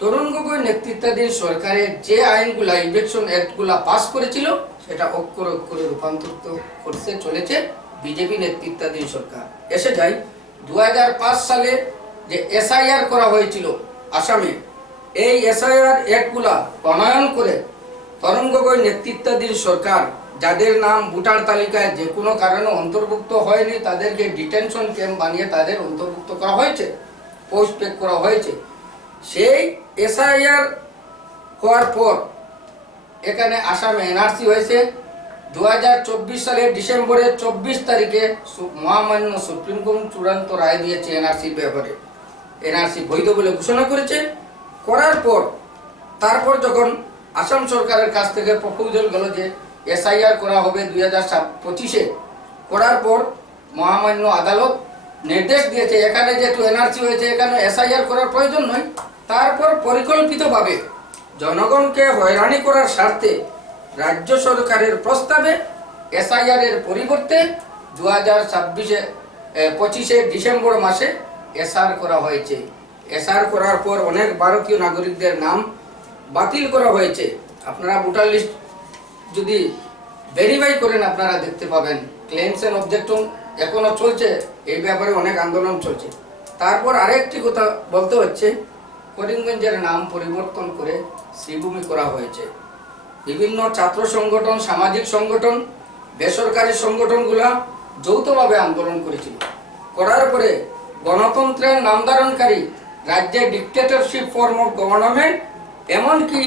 তরুণ গগৈ নেতৃত্বাধীন সরকারের যে আইনগুলা ইভিকশন অ্যাক্টগুলা পাস করেছিল সেটা অক্ষরে অক্ষরে রূপান্তরিত করতে চলেছে বিজেপি নেতৃত্বাধীন সরকার। এসে যাই 2005 সালে যে এসআইআর করা হয়েছিল আসামে, এই এসআইআর অ্যাক্টগুলা প্রণয়ন করে তরুণ গগৈ নেতৃত্বাধীন সরকার যাদের নাম ভোটার তালিকায় যে কোনো কারণে অন্তর্ভুক্ত হয়নি তাদেরকে ডিটেনশন ক্যাম্প বানিয়ে তাদের অন্তর্ভুক্ত করা হয়েছে, পোস্ট পেক করা হয়েছে। সেই এসআইআর হওয়ার পর এখানে আসামে এনআরসি হয়েছে। 2024 সালের ডিসেম্বরের 24 তারিখে মহামান্য সুপ্রিম কোর্ট চূড়ান্ত রায় দিয়েছে এনআরসির ব্যাপারে। এনআরসি বৈধ বলে ঘোষণা করেছে। করার পর তারপর যখন আসাম সরকারের কাছ থেকে প্রপোজাল গেল যে এসআইআর করা হবে 2025-এ, করার পর মহামান্য আদালত নির্দেশ দিয়েছে এখানে যেহেতু এনআরসি হয়েছে এখানে এসআইআর করার প্রয়োজন নয়। তারপর পরিকল্পিতভাবে জনগণকে হয়রানি করার স্বার্থে রাজ্য সরকারের প্রস্তাবে এসআইআর এর পরিবর্তে 2025-এ ডিসেম্বর মাসে এসআর করা হয়েছে। এসআর করার পর অনেক ভারতীয় নাগরিকদের নাম বাতিল করা হয়েছে। আপনারা ভোটার লিস্ট যদি ভেরিফাই করেন আপনারা দেখতে পাবেন ক্লেমস এন্ড অবজেকশন এখনো চলছে, এই ব্যাপারে অনেক আন্দোলন চলছে। তারপর আরেকটি কথা বলতে হচ্ছে, করিমগঞ্জের নাম পরিবর্তন করে শ্রীভূমি করা হয়েছে। বিভিন্ন ছাত্র সংগঠন, সামাজিক সংগঠন, বেসরকারি সংগঠনগুলা যৌথভাবে আন্দোলন করেছিল। করার পরে গণতন্ত্রের নামধারণকারী রাজ্যে ডিক্টেটরশিপ ফর্ম অফ গভর্নমেন্ট, এমনকি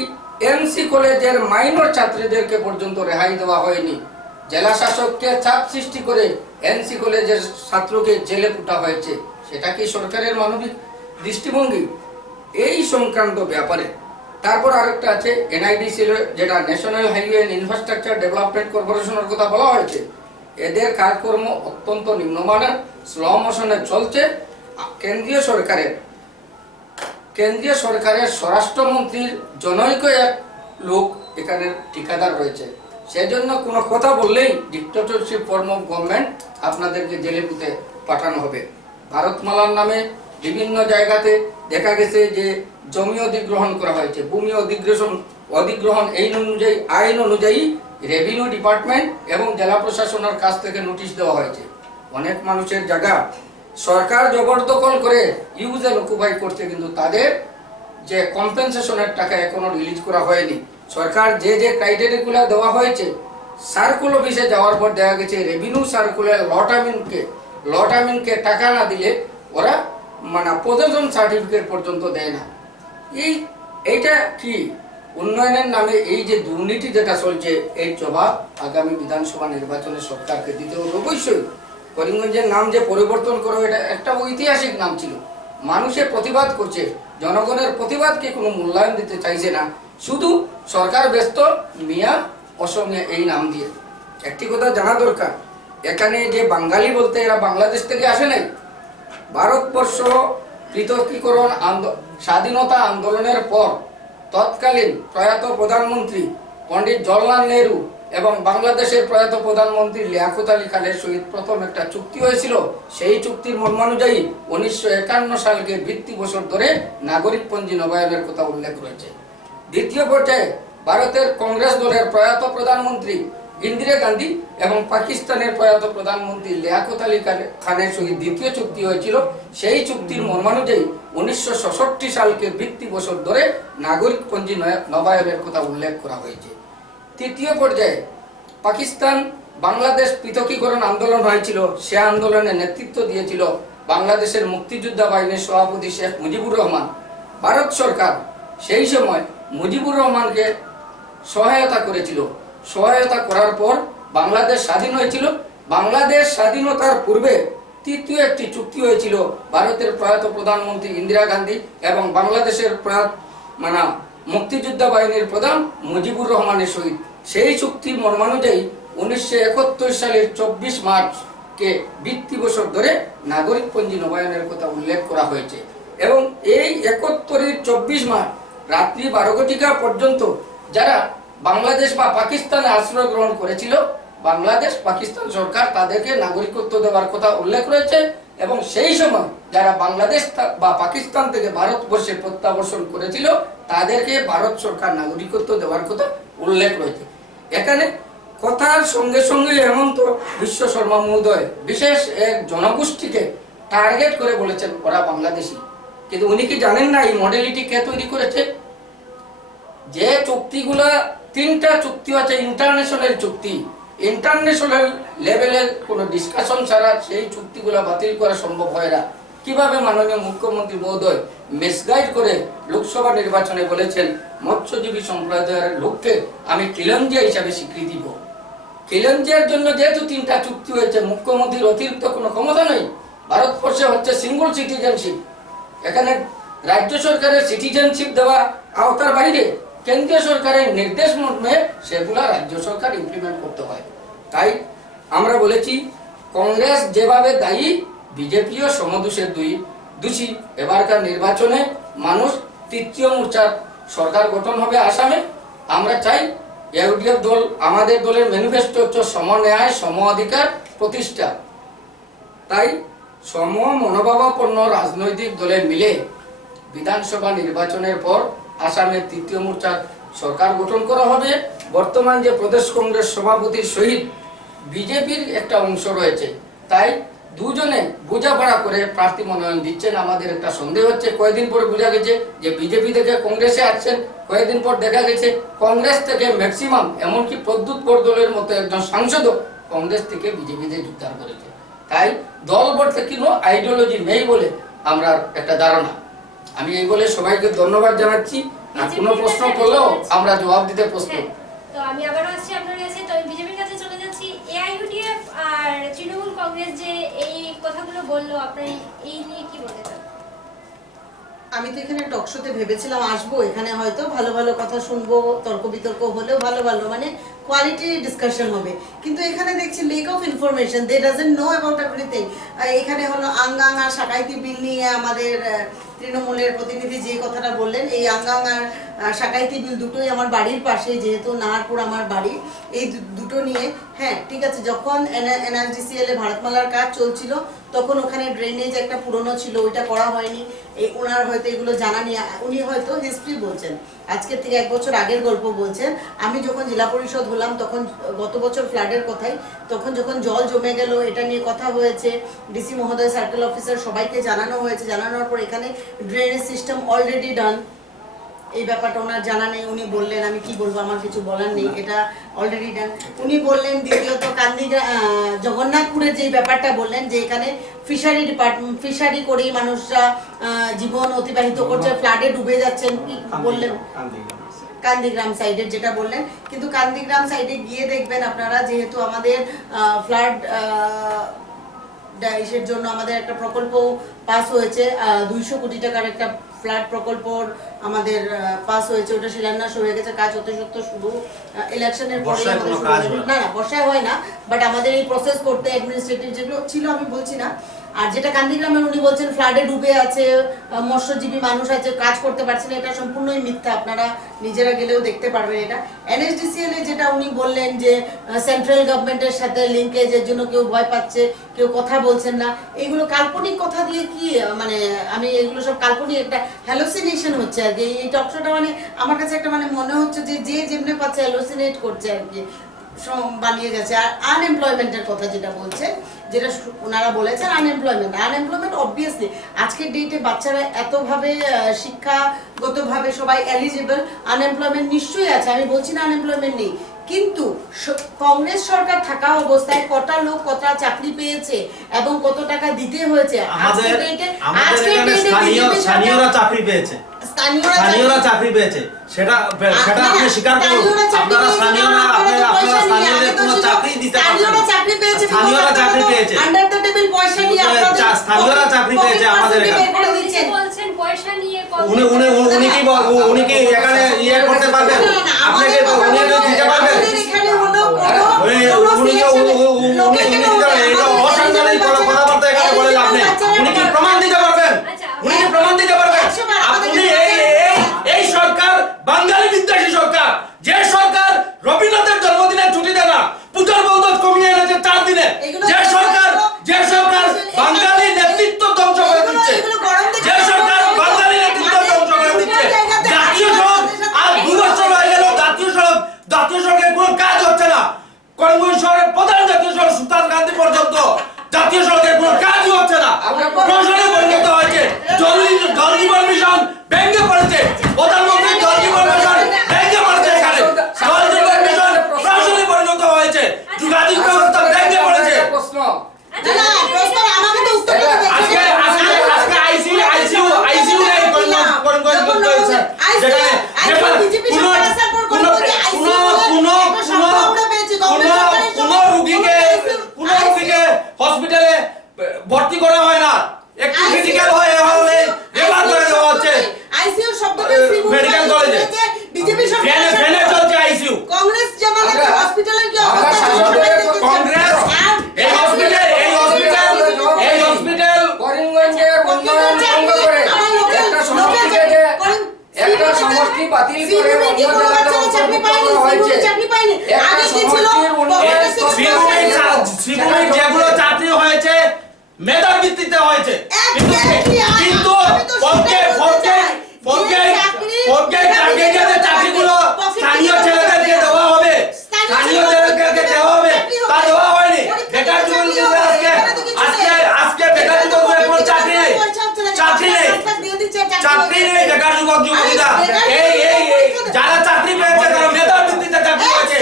এনসি কলেজের মাইনর ছাত্রীদেরকে পর্যন্ত রেহাই দেওয়া হয়নি। জেলা শাসককে চাপ সৃষ্টি করে এনসি কলেজের ছাত্রকে জেলে পুটা হয়েছে। সেটা কি সরকারের মানবিক দৃষ্টিভঙ্গি? এই সংক্রান্ত ব্যাপারে তারপর আরেকটা আছে এনআইডিসি, যেটা national highway and infrastructure development কর্পোরেশনের কথা বলা হয়েছে। এদের কাজকর্ম অত্যন্ত নিম্নমানের, স্লো মোশনে চলছে। কেন্দ্রীয় সরকারের স্বরাষ্ট্রমন্ত্রীর জনৈক এক লোক এখানে ঠিকাদার রয়েছে। সেজন্য কোনো কথা বললেই ডিক্টেটরশিপ ফর্ম অফ গভর্নমেন্ট আপনাদেরকে জেলে পুঁতে পাঠানো হবে। ভারতমালার নামে বিভিন্ন জায়গাতে দেখা গেছে যে জমি অধিগ্রহণ করা হয়েছে, ভূমি অধিগ্রহণ আইন অনুযায়ী রেভিনিউ ডিপার্টমেন্ট এবং জেলা প্রশাসনের কাছ থেকে নোটিশ দেওয়া হয়েছে। অনেক মানুষের জায়গা সরকার জবরদখল করে ইউজ এন্ড অকুপাই করছে, কিন্তু তাদের যে কম্পেনসেশনের টাকা এখনো রিলিজ করা হয়নি। সরকার যে ক্রাইটেরিয়াগুলো দেওয়া হয়েছে, সার্কুল অফিসে যাওয়ার পর দেখা গেছে রেভিনিউ সার্কুলার লটামিনকে টাকা না দিলে ওরা পজেশন সার্টিফিকেট পর্যন্ত দেয় না। এইটা কি উন্নয়নের নামে এই যে দুর্নীতি যেটা চলছে, এই জবাব আগামী বিধানসভা নির্বাচনে সরকারকে দিতে হবে অবশ্যই। করিমগঞ্জের নাম যে পরিবর্তন করো, এটা একটা ঐতিহাসিক নাম ছিল। মানুষের প্রতিবাদ করছে, জনগণের প্রতিবাদকে কোনো মূল্যায়ন দিতে চাইছে না, শুধু সরকার ব্যস্ত মিয়া অসমিয়া এই নাম দিয়ে। একটি কথা জানা দরকার, এখানে যে বাঙালি বলতে এরা বাংলাদেশ থেকে আসে নাই। ভারতবর্ষ পৃথকীকরণ স্বাধীনতা আন্দোলনের পর তৎকালীন প্রয়াত প্রধানমন্ত্রী পণ্ডিত জওহরলাল নেহরু এবং বাংলাদেশের প্রয়াত প্রধানমন্ত্রী লিয়াকত আলী খানের সহিত প্রথম একটা চুক্তি হয়েছিল। সেই চুক্তির মর্মানুযায়ী 1951 সালকে ভিত্তি বছর ধরে নাগরিকপঞ্জি নবায়নের কথা উল্লেখ রয়েছে। দ্বিতীয় পর্যায়ে ভারতের কংগ্রেস দলের প্রয়াত প্রধানমন্ত্রী ইন্দিরা গান্ধী এবং পাকিস্তানের প্রয়াত প্রধানমন্ত্রী লিয়াকত আলী খানের সহিত দ্বিতীয় চুক্তি হয়েছিল। সেই চুক্তির মর্মানুযায়ী 1966 সালকে ভিত্তি বছর ধরে নাগরিকপঞ্জি নবায়নের কথা উল্লেখ করা হয়েছে। তৃতীয় পর্যায়ে পাকিস্তান বাংলাদেশ পৃথকীকরণ আন্দোলন হয়েছিল, সে আন্দোলনে নেতৃত্ব দিয়েছিল বাংলাদেশের মুক্তিযোদ্ধা বাহিনীর সভাপতি শেখ মুজিবুর রহমান। ভারত সরকার সেই সময় মুজিবুর রহমানকে সহায়তা করেছিল। সহায়তা করার পর বাংলাদেশ স্বাধীন হয়েছিল। বাংলাদেশ স্বাধীনতার পূর্বে তৃতীয় একটি চুক্তি হয়েছিল ভারতের প্রয়াত প্রধানমন্ত্রী ইন্দিরা গান্ধী এবং বাংলাদেশের মুক্তিযোদ্ধা বাহিনীর প্রধান মুজিবুর রহমানের সহিত। সেই চুক্তির মর্মানুযায়ী 1971 সালের 24 মার্চকে ভিত্তি বছর ধরে নাগরিকপঞ্জি নবায়নের কথা উল্লেখ করা হয়েছে এবং এই 71-এর 24 মার্চ রাত্রি 12 ঘটিকা পর্যন্ত যারা বাংলাদেশ বা পাকিস্তানে আশ্রয় গ্রহণ করেছিল, বাংলাদেশ পাকিস্তান সরকার তাদেরকে নাগরিকত্ব দেওয়ার কথা উল্লেখ রয়েছে এবং সেই সময় যারা বাংলাদেশ বা পাকিস্তান থেকে ভারতবর্ষে প্রত্যাবর্তন করেছিল তাদেরকে ভারত সরকার নাগরিকত্ব দেওয়ার কথা উল্লেখ রয়েছে। এখানে কথার সঙ্গে সঙ্গে হেমন্ত বিশ্ব শর্মা মহোদয় বিশেষ এক জনগোষ্ঠীকে টার্গেট করে বলেছেন ওরা বাংলাদেশি, কিন্তু উনি কি জানেন না এই মডেলিটি কে তৈরি করেছে? যে চুক্তিগুলা 3টা চুক্তি আছে ইন্টারন্যাশনাল চুক্তি, ইন্টারন্যাশনাল লেভেলের কোনো ডিসকাশন ছাড়া সেই চুক্তিগুলা বাতিল করা সম্ভব হয় না। কিভাবে মাননীয় মুখ্যমন্ত্রী মহোদয় মিসগাইড করে লোকসভা নির্বাচনে বলেছেন মৎস্যজীবী সম্প্রদায়ের লোককে আমি খিলঞ্জিয়া হিসাবে স্বীকৃতি দিব। খিলঞ্জিয়ার জন্য যেহেতু 3টা চুক্তি হয়েছে, মুখ্যমন্ত্রীর অতিরিক্ত কোনো ক্ষমতা নেই। ভারতবর্ষে হচ্ছে সিঙ্গল সিটিজেনশিপ, এখানে রাজ্য সরকারের সিটিজেনশিপ দেওয়া আওতার বাইরে কেন্দ্রীয় সরকারের নির্দেশ মর্মে সেগুলা রাজ্য সরকার ইমপ্লিমেন্ট করতে হয়। তাই আমরা বলেছি কংগ্রেস যেভাবে দায়ী, বিজেপিও সমদোষের দোষী। এবারকার নির্বাচনে মানুষ তৃতীয় মোর্চার সরকার গঠন হবে আসামে। আমরা চাই ইউডিএফ দল, আমাদের দলের ম্যানিফেস্টো হচ্ছে সমন্যায় সম অধিকার প্রতিষ্ঠা। তাই সম মনোভাবাপন্ন রাজনৈতিক দলে মিলে বিধানসভা নির্বাচনের পর আসামের তৃতীয় মোর্চার সরকার গঠন করা হবে। বর্তমান যে প্রদেশ কংগ্রেস সভাপতির সহিত বিজেপির একটা অংশ রয়েছে, তাই দুজনে বোঝাপড়া করে প্রার্থী মনোনয়ন দিচ্ছেন। আমাদের একটা সন্দেহ হচ্ছে, কয়েকদিন পরে বোঝা গেছে যে বিজেপি থেকে কংগ্রেসে আসছেন, কয়েকদিন পর দেখা গেছে কংগ্রেস থেকে ম্যাক্সিমাম, এমনকি প্রদ্যুৎ বরদলৈর মতো একজন সাংসদও কংগ্রেস থেকে বিজেপিতে যোগদান করেছে। তাই দল বলতে কোনো আইডিওলজি নেই বলে আমরা একটা ধারণা। আমি এই বলে সবাইকে ধন্যবাদ জানাচ্ছি। আর কোনো প্রশ্ন করলেও আমরা জবাব দিতে প্রস্তুত। তো আমি আবারও আসছি আপনার কাছে, তো আমি বিজেপির কাছে চলে যাচ্ছি। এআইইউডিএফ আর তৃণমূল কংগ্রেস যে এই কথাগুলো বললো, আপনার এই নিয়ে কি বলতে চান? আমি তো এখানে টক শোতে ভেবেছিলাম আসবো, এখানে হয়তো ভালো ভালো কথা শুনবো, তর্ক বিতর্ক হলেও ভালো ভালো মানে কোয়ালিটি ডিসকাশন হবে, কিন্তু এখানে দেখছি lack of information, they doesn't know about everything. এখানে হলো আঙ্গাং আর সাকাইতি বিল নিয়ে আমাদের তৃণমূলের প্রতিনিধি যে কথাটা বললেন, এই আঙ্গাং আর সাকাইতি বিল দুটোই আমার বাড়ির পাশে, যেহেতু নাহারপুর আমার বাড়ি, এই দুটো নিয়ে হ্যাঁ ঠিক আছে। যখন এনএসডিসিএল এ ভারতমালার কাজ চলছিল তখন ওখানে ড্রেনেজ একটা পুরনো ছিল, ওইটা করা হয়নি। এই ওনার হয়তো এগুলো জানা নেই, উনি হয়তো হিস্ট্রি বলছেন, আজকের থেকে 1 বছর আগের গল্প বলছেন। আমি যখন জেলা পরিষদ হলাম তখন গত বছর ফ্লাডের কথাই, তখন যখন জল জমে গেল এটা নিয়ে কথা হয়েছে, ডিসি মহোদয়, সার্কেল অফিসার সবাইকে জানানো হয়েছে। জানানোর পর এখানে ড্রেনেজ সিস্টেম অলরেডি ডান, এই ব্যাপারটা ওনার জানা নেই। উনি বললেন, আমি কি বলবো, আমার কিছু বলার নেই, এটা অলরেডি ডান উনি বললেন। দ্বিতীয়ত জগন্নাথপুরের যে ব্যাপারটা বললেন যে এখানে ফিশারি ডিপার্টমেন্ট, ফিশারি করেই মানুষরা জীবন অতিবাহিত করছে, ফ্লাডে ডুবে যাচ্ছেন, কি বললেন কান্দিগ্রাম সাইডের যেটা বললেন। কিন্তু কান্দিগ্রাম সাইডে গিয়ে দেখবেন আপনারা, যেহেতু আমাদের ফ্লাড ইসের জন্য আমাদের একটা প্রকল্প পাস হয়েছে, 200 কোটি টাকার একটা ফ্ল্যাট প্রকল্প আমাদের পাস হয়েছে, ওটা শিলান্যাস হয়ে গেছে, কাজ হতে সত্য শুধু ইলেকশনের পরে না বর্ষায় হয় না, বাট আমাদের এই প্রসেস করতে অ্যাডমিনিস্ট্রেটিভ যেগুলো ছিল আমি বলছি না। আর যেটা কান্দিগ্রামের উনি বলছেন ফ্লাডে ডুবে আছে, মৎস্যজীবী মানুষ আছে, কাজ করতে পারছে না, এটা সম্পূর্ণই মিথ্যা, আপনারা নিজেরা গেলেও দেখতে পারবেন এটা। এনএসডিসিএল এ যেটা উনি বললেন যে সেন্ট্রাল গভর্নমেন্টের সাথে লিঙ্কেজের জন্য কেউ ভয় পাচ্ছে, কেউ কথা বলছেন না, এইগুলো কাল্পনিক কথা দিয়ে কি মানে আমি এগুলো সব কাল্পনিক একটা হ্যালোসিনেশন হচ্ছে আর কি। এই টকশোটা মানে আমার কাছে একটা মানে মনে হচ্ছে যে যে যেমনি পাচ্ছে হ্যালোসিনেট করছে আর কি, বানিয়ে গেছে। আর আনএমপ্লয়মেন্টের কথা যেটা বলছেন, যেটা ওনারা বলেছেন, আনএমপ্লয়মেন্ট অবভিয়াসলি আজকের ডেটে বাচ্চারা এতভাবে শিক্ষাগতভাবে সবাই এলিজিবল, আনএমপ্লয়মেন্ট নিশ্চয়ই আছে, আমি বলছি না আনএমপ্লয়মেন্ট নেই, কিন্তু কংগ্রেস সরকার থাকা অবস্থায় কটা লোক কটা চাকরি পেয়েছে এবং কত টাকা দিতে হয়েছে আমাদের স্থানীয়রা চাকরি পেয়েছে, স্থানীয়রা চাকরি পেয়েছে, সেটা আপনি স্বীকার করুন। আপনারা স্থানীয়রা, আপনারা স্থানীয়দের কোনো চাকরি দিতে পারছেন, স্থানীয়রা চাকরি পেয়েছে, আন্ডার দ্য টেবিল পয়সা নিয়ে আপনারা স্থানীয়রা চাকরি পেয়েছে আমাদের এখানে। বলছেন পয়সা নিয়ে উনি কি এখানে ইয়ে করতে পারবেন? আপনাকে উনি দিতে পারবেন? এখানে হলো এটা অসাংবিধানিক কথাবার্তা এখানে বলে লাভ নেই। উনি কি প্রমাণ দিতে পারবেন? উনি কি প্রমাণ দিতে পারবেন? আপনি এই সরকার বাঙালি বিদ্বেষী সরকার, যে সরকার রবীন্দ্রনাথের জন্মদিনে ছুটি দেয় না, পূজার বৌদ্ধ কমিয়ে এনেছে 4 দিনে, যে সরকার বাঙালি নেতৃত্ব ধ্বংস করে দিচ্ছে, যে সরকার বাঙালি নেতৃত্ব ধ্বংস করে দিচ্ছে। জাতীয় সড়ক আর 2 বছর হয়ে গেল, জাতীয় সড়কের কোনো কাজ হচ্ছে না। করিমগঞ্জ শহরের প্রধান জাতীয় সড়ক সুলতান গান্ধী পর্যন্ত জাতীয় সড়কের কোনো কাজই হচ্ছে না, প্রশ্নে পরিণত হয়েছে। জল জীবন মিশন ভেঙে পড়েছে, প্রধানমন্ত্রী জল জীবন মিশন ভেঙে পড়েছে, এখানে জল জীবন মিশন প্রশ্নে পরিণত হয়েছে, যোগাযোগ ব্যবস্থা ভেঙে পড়েছে। প্রশ্ন আজকে আইসিইউ নেই করিমগঞ্জ হয়েছে, যেখানে কোনো রোগীকে হসপিটালে ভর্তি করা হয় না, একটু ক্রিটিক্যাল হয়ে হলে রেফার করে দেওয়া হচ্ছে আইসিইউ শব্দটা মেডিকেল কলেজে। বিজেপি সরকার ফেনে চলছে আইসিইউ। কংগ্রেস জামানাতে হসপিটালের কি অবস্থা ছিল কংগ্রেস এই হসপিটাল করিমগঞ্জের উন্নয়ন বন্ধ করে একটা সমষ্টি বাতিল করে অন্য জায়গাতে অন্তর্ভুক্ত করা হয়েছে। একটা সমষ্টির উন্নয়ন শ্রীভূমি যেগুলো চাকরি হয়েছে মেধার ভিত্তিতে হয়েছে, কিন্তু চাকরিগুলো স্থানীয় ছেলেদেরকে দেওয়া হবে, স্থানীয়দেরকে দেওয়া হবে, তা দেওয়া হয়নি। বেকার যুবকদের আজকে বেকার যুবকদের কোনো চাকরি নেই বেকার যুবকরা। এই যারা চাকরি পেয়েছে তারা মেধার ভিত্তিতে চাকরি পেয়েছে,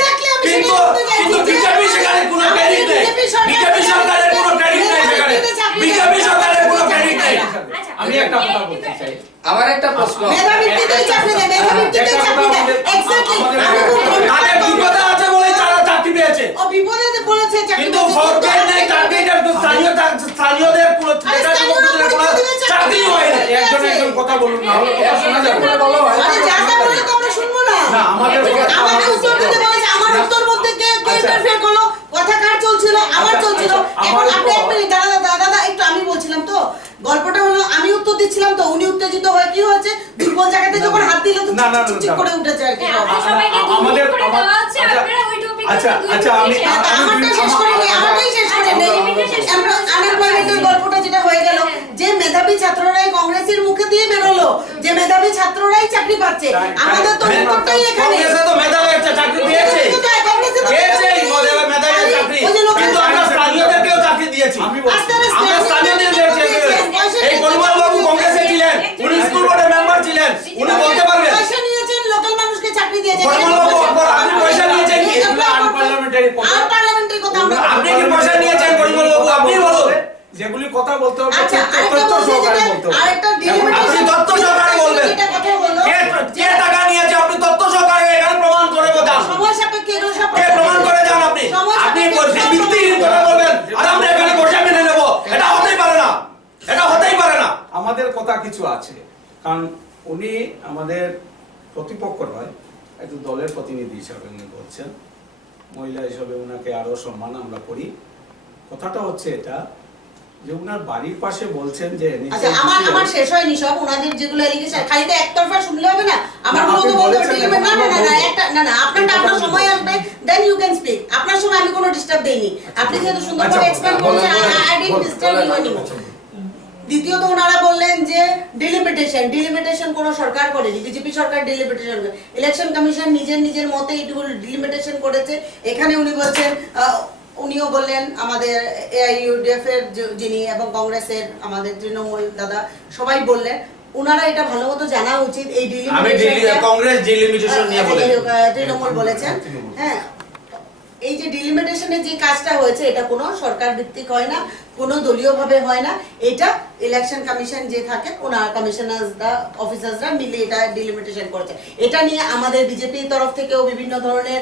কিন্তু বিজেপি সেখানে কোনো ক্রেডিট নেই, বিজেপি সরকারের কোনো ক্রেডিট নেই, সেখানে বিজেপি সরকারের কোনো ক্রেডিট নেই। আমি একটা কথা বলতে চাই, আমার একটা প্রশ্ন, তাদের বিপদে আছে বলেই তারা চাকরি পেয়েছে, কিন্তু সরকার নেই চাকরিটার স্থানীয়দের কোনো চাকরি হয়নি। একজন কথা বলুন, না হলে কথা শোনা যাবে না। বলো না আমাদের আমি বলছিলাম তো, গল্পটা হলো আমি উত্তর দিচ্ছিলাম তো, উনি উত্তেজিত হয়ে কি হয়েছে, দুর্বল জায়গাতে যখন হাত দিল তো চিক করে উঠেছে আর কি। আনএমপ্লয়মেন্টের গল্পটা যেটা হয়ে গেল, যে মেধাবী ছাত্ররাই কংগ্রেসের মুখে দিয়ে বেরোলো, যে মেধাবী ছাত্ররাই চাকরি পাচ্ছে, আমাদের তো উত্তরটাই এখানে। কংগ্রেসে তো মেধাবী চাকরি পেয়েছে, মেধাবী চাকরি, কিন্তু আমরা স্থানীয়দেরকেও চাকরি দিয়েছি, আমরা স্থানীয়দের দিয়েছি। এই পরিমল বাবু কংগ্রেসে ছিলেন, উনি স্কুল বোর্ডের মেম্বার ছিলেন, উনি বলতে পারবেন। পয়সা নিয়েছেন, লোকাল মানুষকে চাকরি দিয়েছেন। পরিমল বাবু আপনি পয়সা নিয়েছেন কি? আর পার্লামেন্টের কথা আমরা আপনি কি পয়সা নিয়েছেন পরিমল বাবু? আপনি বলুন। যেগুলি কথা বলতে হবে আচ্ছা, তথ্য সহকারে বলতে হবে। আরেকটা আপনি তথ্য সহকারে বলবেন। কথা হলো কে টাকা নিয়েছে আপনি তথ্য সহকারে এখানে প্রমাণ করে বোঝান। সময় সাপেক্ষে এগুলো সব কে প্রমাণ করে যান আপনি? আপনি ভিত্তিহীন কথা বলবেন আর আমরা এখানে বসে মেনে নেব, এটা হতেই পারে না, এটা হতেই পারে না। আমাদের কথা কিছু আছে, কারণ উনি আমাদের প্রতিপক্ষ নয়, একটু দলের প্রতিনিধি হিসাবে উনি বলছেন, মহিলা হিসাবে ওনাকে আরো সম্মান আমরা করি। কথাটা হচ্ছে এটা যে উনার বাড়ির পাশে বলছেন যে আচ্ছা, আমার শেষ হয়নি সব ওনাদের যেগুলো এলিগেশন, খালি তো একতরফা শুনলে হবে না, আমার গুলো তো বলতে হবে। না আপনার সময় আসবে, দেন ইউ ক্যান স্পিক। আপনার সময় আমি কোনো ডিস্টার্ব দেইনি, আপনি যেহেতু সুন্দরভাবে এক্সপ্লেইন করেছেন, I didn't disturb you anymore. দ্বিতীয়ত ওনারা বললেন যে ডিলিমিটেশন কোনো সরকার করেনি, বিজেপি সরকার ডিলিমিটেশন করে, ইলেকশন কমিশন নিজের মতে এইটুকু ডিলিমিটেশন করেছে। এখানে উনি বলছেন, উনিও বললেন আমাদের এআইইউডিএফ এর যিনি এবং কংগ্রেসের আমাদের তৃণমূল দাদা সবাই বললেন, ওনারা এটা ভালো মতো জানা উচিত। এই কংগ্রেস ডিলিমিটেশন নিয়ে বলেন, তৃণমূল বলেছেন, হ্যাঁ, এই যে ডিলিমিটেশনের যে কাজটা হয়েছে এটা কোনো সরকার ভিত্তিক হয় না, কোনো দলীয় ভাবে হয় না, এটা ইলেকশন কমিশন যে থাকে ওনার কমিশনার্সরা অফিসার্সরা মিলে এটা ডিলিমিটেশন করেছে। এটা নিয়ে আমাদের বিজেপির তরফ থেকেও বিভিন্ন ধরনের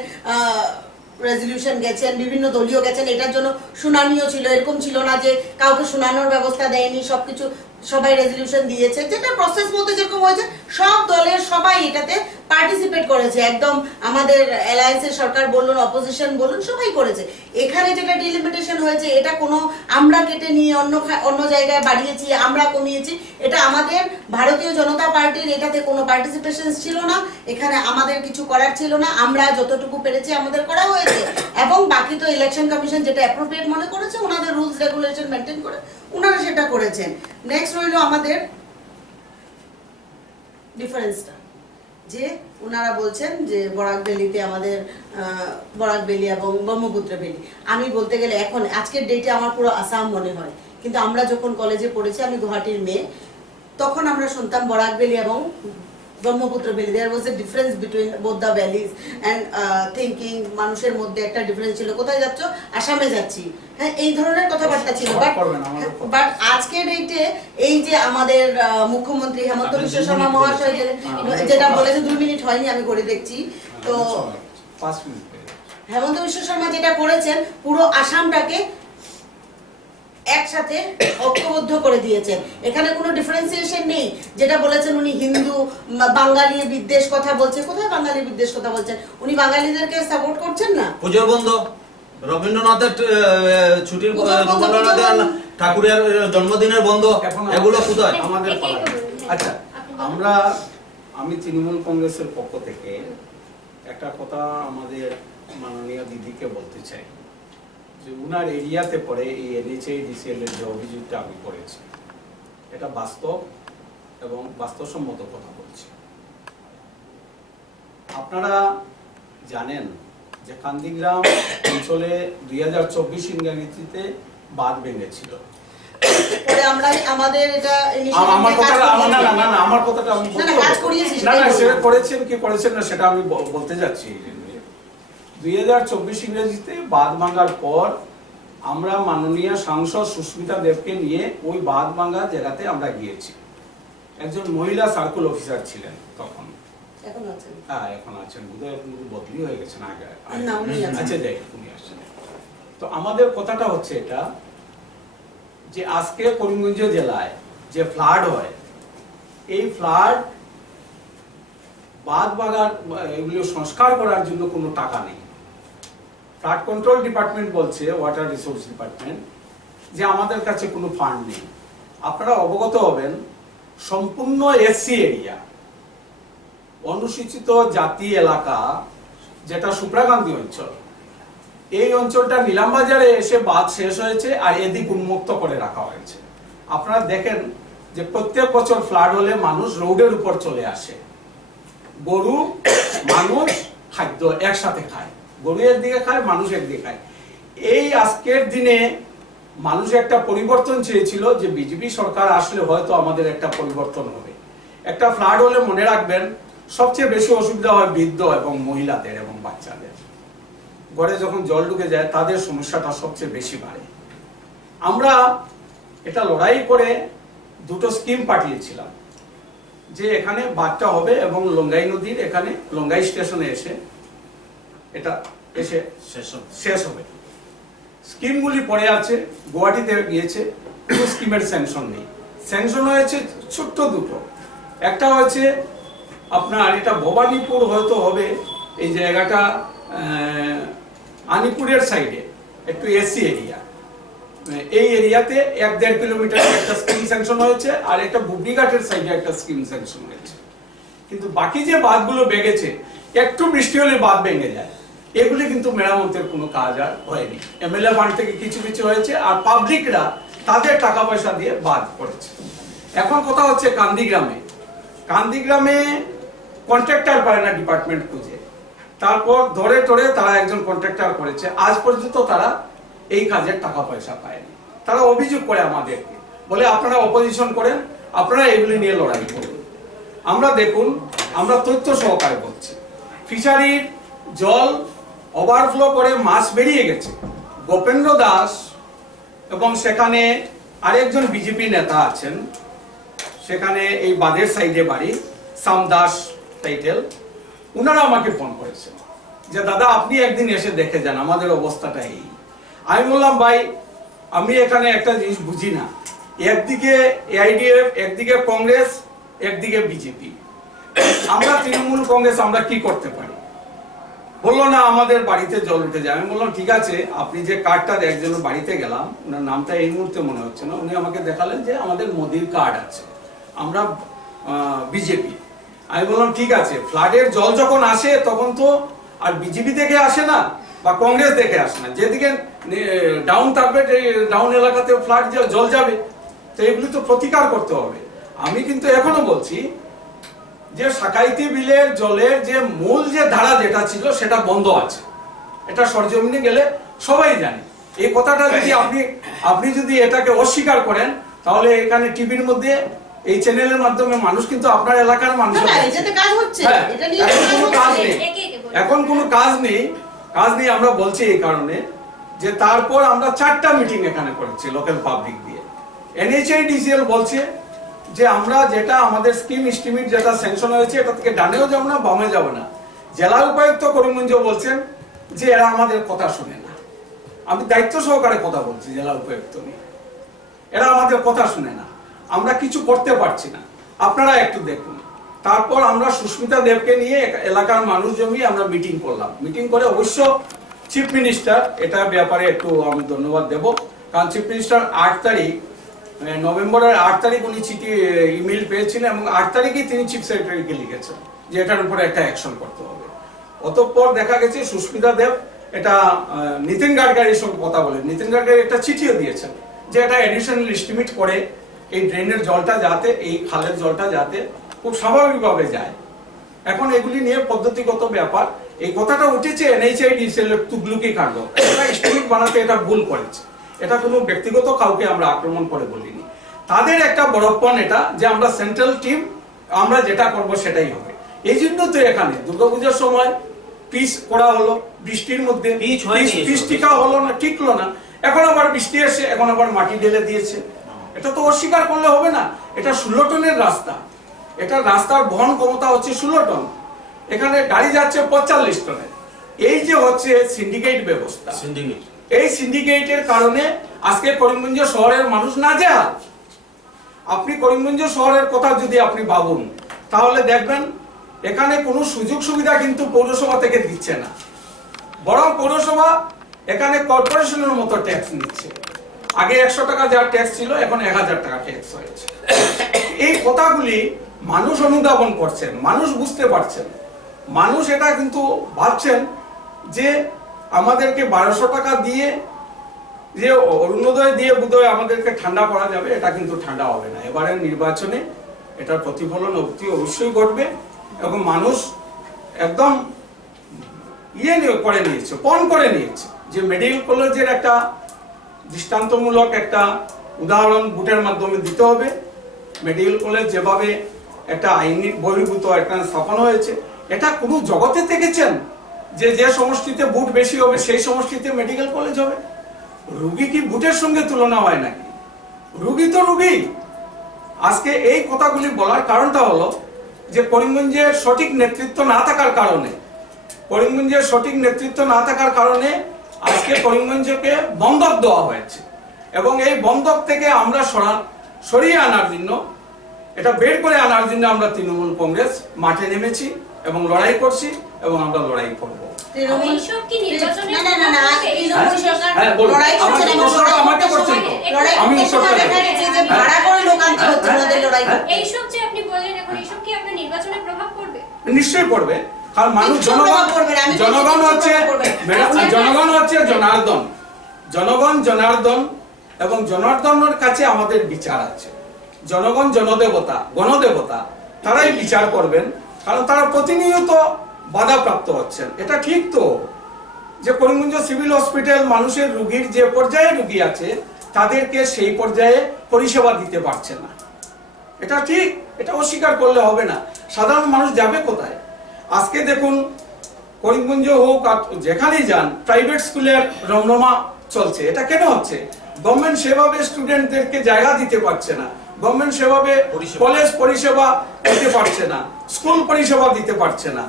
রেজলিউশন গেছেন, বিভিন্ন দলীয় গেছেন, এটার জন্য শুনানিও ছিল। এরকম ছিল না যে কাউকে শোনানোর ব্যবস্থা দেয়নি, সবকিছু সবাই রেজলিউশন দিয়েছে, যেটা প্রসেস মতো যেরকম হয়েছে সব দলের সবাই এটাতে পার্টিসিপেট করেছে, একদম আমাদের অ্যালায়েন্সের সরকার বলুন, অপোজিশন বলুন, সবাই করেছে। এখানে যেটা ডিলিমিটেশন হয়েছে এটা কোনো আমরা কেটে নিয়ে অন্য জায়গায় বাড়িয়েছি, আমরা কমিয়েছি, এটা আমাদের ভারতীয় জনতা পার্টির এটাতে কোনো পার্টিসিপেশন ছিল না, এখানে আমাদের কিছু করার ছিল না, আমরা যতটুকু পেরেছি আমাদের করা হয়েছে। এবং বাকি তো ইলেকশন কমিশন যেটা অ্যাপ্রোপ্রিয়েট মনে করেছে, ওনাদের রুলস রেগুলেশন মেনটেন করে ওনারা সেটা করেছেন। নেক্সট হইলো আমাদের ডিফারেন্সটা, যে ওনারা বলছেন যে বরাক ভ্যালিতে আমাদের বরাক ভ্যালি এবং ব্রহ্মপুত্র ভ্যালি, আমি বলতে গেলে এখন আজকের ডেটে আমার পুরো আসাম মনে হয়, কিন্তু আমরা যখন কলেজে পড়েছি, আমি গুয়াহাটির মেয়ে, তখন আমরা শুনতাম বরাক ভ্যালি এবং Brahmaputra valley, there was a difference between both the valleys and thinking, মানুষের মধ্যে একটা ডিফারেন্স ছিল, কোথায় যাচ্ছ, আসামে যাচ্ছি, হ্যাঁ, এই ধরনের কথাবার্তা ছিল। বাট আজকের ডেটে এই যে আমাদের মুখ্যমন্ত্রী হেমন্ত বিশ্ব শর্মা মহাশয় যেটা বলেছে, 2 মিনিট হয়নি, আমি করে দেখছি, তো 5 মিনিট হেমন্ত বিশ্ব শর্মা যেটা করেছেন, পুরো আসামটাকে একসাথে ঐক্যবদ্ধ করে দিয়েছেন, এখানে কোনো ডিফারেন্সিয়েশন নেই। যেটা বলেছেন উনি হিন্দু বাঙালি বিদ্বেষ কথা বলছে, কোথায় বাঙালি বিদ্বেষ কথা বলছেন? উনি বাঙালিদেরকে সাপোর্ট করছেন না। পুজোর বন্ধ, রবীন্দ্রনাথের ছুটির, রবীন্দ্রনাথের ঠাকুরের জন্মদিনের বন্ধ, এগুলো কোথায়? আমাদের পাড়ায়। আচ্ছা, আমি তৃণমূল কংগ্রেসের পক্ষ থেকে একটা কথা আমাদের মাননীয় দিদিকে বলতে চাই, যে উনার এরিয়াতে পরে এই NHIDCL এর যে অভিযোগটা আমি করেছি, এটা বাস্তব এবং বাস্তবসম্মত কথা বলছি। আপনারা জানেন যে কান্দিগ্রাম অঞ্চলে 2024 ইংরেজিতে বাঁধ ভেঙেছিল। পরে আমরা আমাদের এটা আমার কথাটা আমার কথাটা আমি সেটা করেছেন কি করেছেন না সেটা আমি বলতে যাচ্ছি। 2024 ইংরেজিতে বাঁধ ভাঙার পর আমরা মাননীয় সাংসদ সুস্মিতা দেবকে নিয়ে ওই বাঁধ ভাঙা জায়গাতে আমরা গিয়েছি। একজন মহিলা সার্কেল অফিসার ছিলেন তখন, এখন আছেন বোধহয়, বদলি হয়ে গেছেন আগে, আচ্ছা যাই, উনি আসছেন। তো আমাদের কথাটা হচ্ছে এটা, যে আজকে করিমগঞ্জ জেলায় যে ফ্লাড হয়, এই ফ্লাড বাঁধ ভাঙার এগুলো সংস্কার করার জন্য কোনো টাকা নেই। ফ্লাড কন্ট্রোল ডিপার্টমেন্ট বলছে, ওয়াটার রিসোর্স ডিপার্টমেন্ট, যে আমাদের কাছে কোনো ফান্ড নেই। আপনারা অবগত হবেন, সম্পূর্ণ SC এরিয়া, অনুসূচিত জাতি এলাকা, যেটা সুপ্রাকান্তি অঞ্চল, এই অঞ্চলটা নিলামবাজারে এসে বাঁধ শেষ হয়েছে আর এদিক উন্মুক্ত করে রাখা হয়েছে। আপনারা দেখেন যে প্রত্যেক বছর ফ্লাড হলে মানুষ রোডের উপর চলে আসে, গরু মানুষ খাদ্য একসাথে খায়, গরু একদিকে খায়, মানুষ একদিকে খায়। এই আজকের দিনে মানুষ একটা পরিবর্তন চেয়েছিল, যে বিজেপি সরকার আসলে হয়তো আমাদের একটা পরিবর্তন হবে। একটা ফ্লাড হলে মনে রাখবেন, সবচেয়ে বেশি অসুবিধা হয় বৃদ্ধ এবং মহিলাদের এবং বাচ্চাদের। ঘরে যখন জল ঢুকে যায় তাদের সমস্যাটা সবচেয়ে বেশি বাড়ে। আমরা এটা লড়াই করে 2টো স্কিম পাঠিয়েছিলাম, যে এখানে বাঁধটা হবে এবং লঙ্গাই নদীর এখানে লঙ্গাই স্টেশনে এসে এটা এসে শেষ হবে। স্কিমগুলি পড়ে আছে, গুয়াহাটিতে গিয়েছে, কোনো স্কিমের স্যাংশন নেই। স্যাংশন হয়েছে ছোট্ট 2টো, একটা হচ্ছে আপনার এটা ভবানীপুর হয়তো হবে, এই জায়গাটা আনিপুরের সাইডে একটু SC এরিয়া, এই এরিয়াতে 1-1.5 কিলোমিটার একটা স্কিম স্যাংশন হয়েছে, আর একটা বুবরিঘাটের সাইডে একটা স্কিম স্যাংশন হয়েছে। কিন্তু বাকি যে বাঁধগুলো ভেঙেছে, একটু বৃষ্টি হলে বাঁধ ভেঙে যায়, এগুলি কিন্তু মেরামতের কোনো কাজ আর হয়নি। MLA ফান্ড থেকে কিছু কিছু হয়েছে, আর পাবলিকরা তাদের টাকা পয়সা দিয়ে বাঁধ করেছে। এখন কথা হচ্ছে কান্দিগ্রামে কন্ট্রাক্টর পায় না ডিপার্টমেন্ট খুঁজে, তারপর ধরে টরে তারা একজন কন্ট্রাক্টর করেছে, আজ পর্যন্ত তারা এই কাজের টাকা পয়সা পায়নি। তারা অভিযোগ করে আমাদেরকে, বলে আপনারা অপোজিশন করেন, আপনারা এগুলি নিয়ে লড়াই করুন। আমরা দেখুন, আমরা তথ্য সহকারে বলছি, ফিশারির জল ওভারফ্লো করে মাছ বেরিয়ে গেছে। গোপেন্দ্র দাস এবং সেখানে আরেকজন বিজেপি নেতা আছেন, সেখানে এই বাঁধের সাইডে বাড়ি, সাম দাস টাইটেল, উনারা আমাকে ফোন করেছেন যে দাদা আপনি একদিন এসে দেখে যান, আমাদের অবস্থাটা এই। আমি বললাম ভাই, আমি এখানে একটা জিনিস বুঝি না, একদিকে এআইডিএফ, একদিকে কংগ্রেস, একদিকে বিজেপি। আমরা তৃণমূল কংগ্রেস আমরা কি করতে পারি? বললো না আমাদের বাড়িতে জল উঠে যায়। আমি বললাম ঠিক আছে, আপনি যে কার্ডটা একজনের বাড়িতে গেলাম, ওনার নামটা এই মুহূর্তে মনে হচ্ছে না, উনি আমাকে দেখালেন যে আমাদের মোদির কার্ড আছে, আমরা বিজেপি। আমি বললাম ঠিক আছে, ফ্লাডের জল যখন আসে তখন তো আর বিজেপি থেকে আসে না বা কংগ্রেস থেকে আসে না, যেদিকে ডাউন থাকবে ডাউন এলাকাতে ফ্লাড জল যাবে, তো এগুলি তো প্রতিকার করতে হবে। আমি কিন্তু এখনো বলছি যে সাকাইতি বিলের জলের যে মূল যে ধারা যেটা ছিল সেটা বন্ধ আছে, এটা সরজমিনে গেলে সবাই জানে। এই কথাটা যদি আপনি যদি এটাকে অস্বীকার করেন, তাহলে এখানে টিভির মধ্যে এই চ্যানেলের মাধ্যমে মানুষ কিন্তু আপনার এলাকার মানুষ এটাতে কাজ হচ্ছে, এটা নিয়ে এখন কোনো কাজ নেই, একে একে বলুন। এখন কোনো কাজ নেই আমরা বলছি এই কারণে যে তারপর আমরা 4টা মিটিং এখানে করেছি লোকাল পাবলিক দিয়ে। NHIDCL বলছে যে আমরা যেটা আমাদের স্কিম এস্টিমেট যেটা স্যাংশন হয়েছে এটা থেকে ডানেও যাব না বামে যাব না। জেলা উপায়ুক্ত করিমগঞ্জ বলছেন যে এরা আমাদের কথা শুনে না। আমি দায়িত্ব সহকারে কথা বলছি জেলা উপায়ুক্ত নিয়ে, এরা আমাদের কথা শুনে না, আমরা কিছু করতে পারছি না, আপনারা একটু দেখুন। তারপর আমরা সুস্মিতা দেবকে নিয়ে এলাকার মানুষ জমিয়ে আমরা মিটিং করলাম। মিটিং করে অবশ্য চিফ মিনিস্টার এটা ব্যাপারে একটু আমি ধন্যবাদ দেব, কারণ চিফ মিনিস্টার 8 তারিখ নভেম্বরের 8 তারিখ উনি চিঠি ইমেল পেয়েছিলেন এবং 8 তারিখেই তিনি চিফ সেক্রেটারিকে লিখেছেন যে এটার উপরে একটা অ্যাকশন করতে হবে। অতঃপর দেখা গেছে সুস্মিতা দেব এটা নিতিন গাডকারির সঙ্গে কথা বলে নিতিন গাডকারি একটা চিঠিও দিয়েছেন যে এটা এডিশনাল এস্টিমেট করে এই ড্রেনের জলটা যাতে এই খালের জলটা যাতে খুব স্বাভাবিকভাবে যায়। এখন এগুলি নিয়ে পদ্ধতিগত ব্যাপার, এই কথাটা উঠেছে NHIDCL তুগলুকি কাণ্ড, এটা এস্টিমেট বানাতে এটা ভুল করেছে, এটা কোনো ব্যক্তিগত কাউকে আমরা আক্রমণ করে বলিনি। তাদের একটা বড়প্পন এটা যে আমরা সেন্ট্রাল টিম আমরা যেটা করব সেটাই হবে। এই জন্য তো এখানে দুর্গাপূজার সময় পিচ করা হলো, বৃষ্টির মধ্যে পিচ টিকা হলো না, টিকলো না, এখন আবার বৃষ্টি এসে এখন আবার মাটি ঢেলে দিয়েছে। এটা তো অস্বীকার করলে হবে না, এটা 16 টনের রাস্তা, এটা রাস্তার বহন ক্ষমতা হচ্ছে 16 টন, এখানে গাড়ি যাচ্ছে 45 টনের। এই যে হচ্ছে সিন্ডিকেট ব্যবস্থা, এই সিন্ডিকেটের কারণে আজকে করিমগঞ্জ শহরের মানুষ নাজেহাল। আপনি করিমগঞ্জ শহরের কথা যদি আপনি ভাবুন তাহলে দেখবেন এখানে কোনো সুযোগ সুবিধা কিন্তু পৌরসভা থেকে দিচ্ছে না, বরং পৌরসভা এখানে কর্পোরেশনের মতো ট্যাক্স নিচ্ছে। আগে 100 টাকা যার ট্যাক্স ছিল এখন 1000 টাকা ট্যাক্স হয়েছে। এই কথাগুলি মানুষ অনুধাবন করছেন, মানুষ বুঝতে পারছেন, মানুষ এটা কিন্তু ভাবছেন যে আমাদেরকে 1200 টাকা দিয়ে যে অরুণোদয় দিয়ে বোধহয় আমাদেরকে ঠান্ডা করা যাবে, এটা কিন্তু ঠান্ডা হবে না। এবারের নির্বাচনে এটার প্রতিফলন অবশ্যই ঘটবে এবং মানুষ একদম করে নিয়েছে, পণ করে নিয়েছে যে মেডিকেল কলেজের একটা দৃষ্টান্তমূলক একটা উদাহরণ ভোটের মাধ্যমে দিতে হবে। মেডিকেল কলেজ যেভাবে একটা আইনি বহির্ভূত একটা স্থাপন হয়েছে, এটা কোনো জগতে দেখেছেন যে যে সমষ্টিতে বুট বেশি হবে সেই সমষ্টিতে মেডিকেল কলেজ হবে? রোগী কি বুটের সঙ্গে তুলনা হয় নাকি? রোগী তো রোগী। আজকে এই কথাগুলি বলার কারণটা হলো যে করিমগঞ্জের সঠিক নেতৃত্ব না থাকার কারণে, করিমগঞ্জের সঠিক নেতৃত্ব না থাকার কারণে আজকে করিমগঞ্জকে বন্ধক দেওয়া হয়েছে এবং এই বন্ধক থেকে আমরা সরিয়ে আনার জন্য, এটা বের করে আনার জন্য আমরা তৃণমূল কংগ্রেস মাঠে নেমেছি এবং লড়াই করছি এবং আমরা লড়াই করব। এইসব কি নির্বাচনে এইসব যে আপনি বললেন এখন এইসব কি আপনার নির্বাচনে প্রভাব পড়বে? নিশ্চয়ই পড়বে, কারণ মানুষ জনগণ হচ্ছে জনার্দন, জনগণ জনার্দন এবং জনার্দনের কাছে আমাদের বিচার আছে। জনগণ জনদেবতা, গণদেবতা, তারাই বিচার করবেন, কারণ তারা প্রতিনিয়ত বাধাপ্রাপ্ত হচ্ছেন। এটা ঠিক তো যে করিমগঞ্জ সিভিল হসপিটাল মানুষের রোগীর যে পর্যায়ে রোগী আছে তাদেরকে সেই পর্যায়ে পরিষেবা দিতে পারছে না, এটা ঠিক, এটা অস্বীকার করলে হবে না। সাধারণ মানুষ যাবে কোথায়? আজকে দেখুন করিমগঞ্জ হোক আর যেখানেই যান প্রাইভেট স্কুলের রমরমা চলছে। এটা কেন হচ্ছে? গভর্নমেন্ট সেভাবে স্টুডেন্টদেরকে জায়গা দিতে পারছে না, গভর্নমেন্ট সেভাবে কলেজ পরিষেবা দিতে পারছে না, স্কুল পরিষেবা দিতে পারছে না।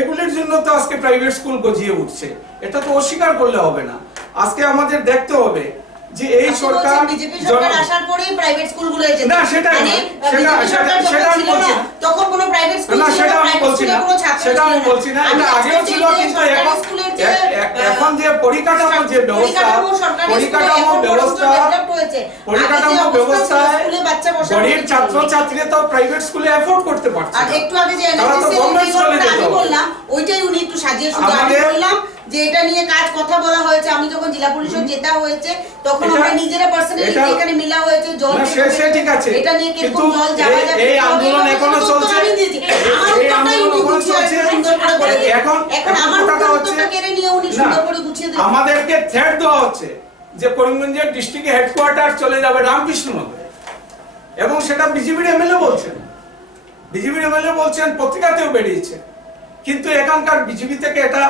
এগুলির জন্য তো আজকে প্রাইভেট স্কুল গজিয়ে উঠছে, এটা তো অস্বীকার করলে হবে না। আজকে আমাদের দেখতে হবে যে এই সরকার বিজেপি সরকার আসার পরেই প্রাইভেট স্কুলগুলো এসেছে। না, সেটা মানে না, বিজেপি সরকার সেটা যখন আমি ছিল বলছি না, না। তখন কোনো প্রাইভেট স্কুল না, ছিল সেটা না, আমি private বলছি স্কুলে না, কোনো ছাত্র সেটা আমি ছিল না। বলছি না, আমি এটা আগেও আজকে ছিল, যে কিন্তু সরকারি এখন স্কুলের যে, এখন যে পরিকাঠামো যে ব্যবস্থা, সরকারি পরিকাঠামো স্কুলে এখন ব্যবস্থা, developed হয়েছে। পরিকাঠামো আগে যে অবস্থা ছিল, ব্যবস্থায় স্কুলে বাচ্চা বসানো গরিব হতো। ছাত্রছাত্রীরা তো প্রাইভেট স্কুলে অ্যাফোর্ড করতে পারছে আর না। একটু আগে যে তারা তো NSS গভর্নমেন্ট স্কুলে যেত। আমি বললাম, ওইটাই উনি একটু সাজিয়ে শুধু আমি আমাদের- বললাম যে এটা নিয়ে কাজ কথা বলা হয়েছে। আমি যখন জেলা পরিষদ জেতা হয়েছে তখন এটা- আমরা নিজেরা পার্সোনালি এটা- এখানে মিলা হয়েছে, জল না, বের সে ঠিক আছে, এটা নিয়ে কিন্তু কিরকম জল যাওয়া যাবে, এই কিভাবে আন্দোলন এভাবে এখনো তথ্য চলছে। আমি দিয়েছি। আমার এই উত্তরটাই আন্দোলন উনি এখনো গুছিয়ে চলছে। সুন্দর করে বলে দিয়েছেন। এখন এখন আমার কথাটা হচ্ছে- উত্তরটা কেড়ে নিয়ে উনি না, সুন্দর করে গুছিয়ে দিয়েছেন। আমাদেরকে থ্রেট দেওয়া হচ্ছে যে করিমগঞ্জের ডিস্ট্রিক্ট হেডকোয়ার্টার চলে যাবে রামকৃষ্ণনগরে, এবং সেটা বিজেপির এমএলএ বলছেন, বিজেপির এমএলএ বলছেন, পত্রিকাতেও বেরিয়েছে। কিন্তু এখানকার বিজেপি থেকে এটা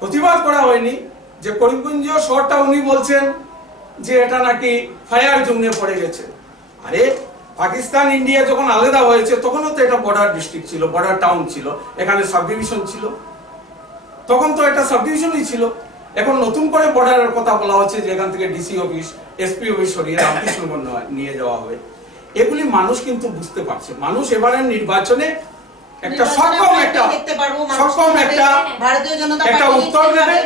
প্রতিবাদ করা হয়নি যে করিমগঞ্জ শহরটা উনি বলছেন যে এটা নাকি ফায়ার জোনে পড়ে গেছে। আরে পাকিস্তান ইন্ডিয়া যখন আলাদা হয়েছে তখনও তো এটা বর্ডার ডিস্ট্রিক্ট ছিল, বর্ডার টাউন ছিল, এখানে সাব ডিভিশন ছিল, তখন তো এটা সাব ডিভিশনই ছিল। এখন নতুন করে বর্ডারের কথা বলা হচ্ছে যে এখান থেকে ডিসি অফিস, এসপি অফিস সরিয়ে রামকৃষ্ণগঞ্জ নিয়ে যাওয়া হবে। এগুলি মানুষ কিন্তু বুঝতে পারছে। মানুষ এবারের নির্বাচনে একটা সক্ষম একটা ভারতীয় জনতা একটা পার্টি উত্তর দেবে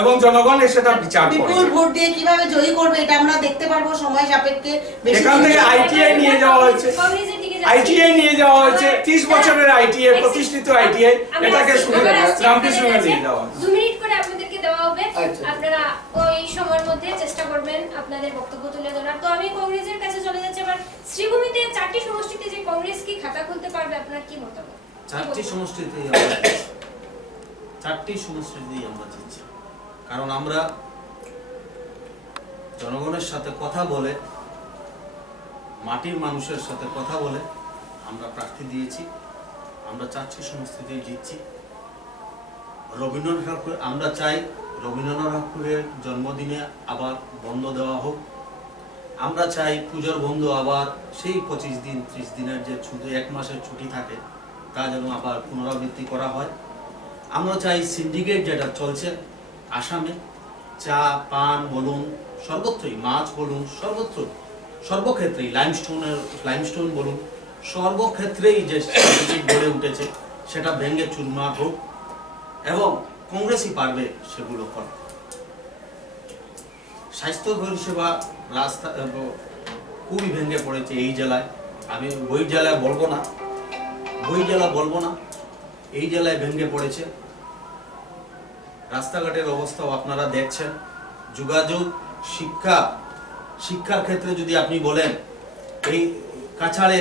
এবং জনগণ সেটা বিচার বিপুল করবে। ভোট দিয়ে কিভাবে জয়ী করবে এটা আমরা দেখতে পারবো সময় সাপেক্ষে। বেশি এখান থেকে আইটিআই নিয়ে যাওয়া হয়েছে, কংগ্রেসের দিকে যাচ্ছি। আইটিআই নিয়ে যাওয়া হয়েছে, 30 বছরের আইটিআই, প্রতিষ্ঠিত আইটিআই, আমি এটাকে আসছি, শুনে আবার আসছি রামকৃষ্ণগঞ্জে আপনাদের নিয়ে কাছে। যাওয়া হয়েছে। 2 মিনিট করে আপনাদেরকে দেওয়া হবে। আচ্ছা। আপনারা ওই সময়ের মধ্যে চেষ্টা করবেন আপনাদের বক্তব্য তুলে ধরার। তো আমি কংগ্রেসের কাছে চলে যাচ্ছি এবার। শ্রীভূমিতে 4টি সমষ্টিতে যে কংগ্রেস কি খাতা খুলতে পারবে, আপনার কি মতামত? 4টি সমষ্টিতেই আমরা জিতছি। 4টি সমষ্টিতেই আমরা জিতছি, কারণ আমরা জনগণের সাথে কথা বলে, মাটির মানুষের সাথে কথা বলে আমরা প্রার্থী দিয়েছি। আমরা 4টি সমষ্টিতেই জিতছি। রবীন্দ্রনাথ ঠাকুর, আমরা চাই রবীন্দ্রনাথ ঠাকুরের জন্মদিনে আবার বন্ধ দেওয়া হোক। আমরা চাই পুজোর বন্ধ আবার সেই 25 দিন 30 দিনের যে ছুটি, 1 মাসের ছুটি থাকে, তা যেন আবার পুনরাবৃত্তি করা হয়। আমরা চাই সিন্ডিকেট যেটা চলছে আসামে, চা পান বলুন, সর্বত্রই মাছ বলুন, সর্বক্ষেত্রেই লাইমস্টোন বলুন, সর্বক্ষেত্রেই যে সিন্ডিকেট গড়ে উঠেছে সেটা ভেঙে চুরমার হোক, এবং কংগ্রেসই পারবে সেগুলো করতে। স্বাস্থ্য পরিষেবা রাস্তা খুবই ভেঙে পড়েছে এই জেলায়। আমি ওই জেলায় বলবো না, এই জেলায় ভেঙে পড়েছে। রাস্তাঘাটের অবস্থাও আপনারা দেখছেন। যোগাযোগ, শিক্ষার ক্ষেত্রে যদি আপনি বলেন, এই কাছাড়ে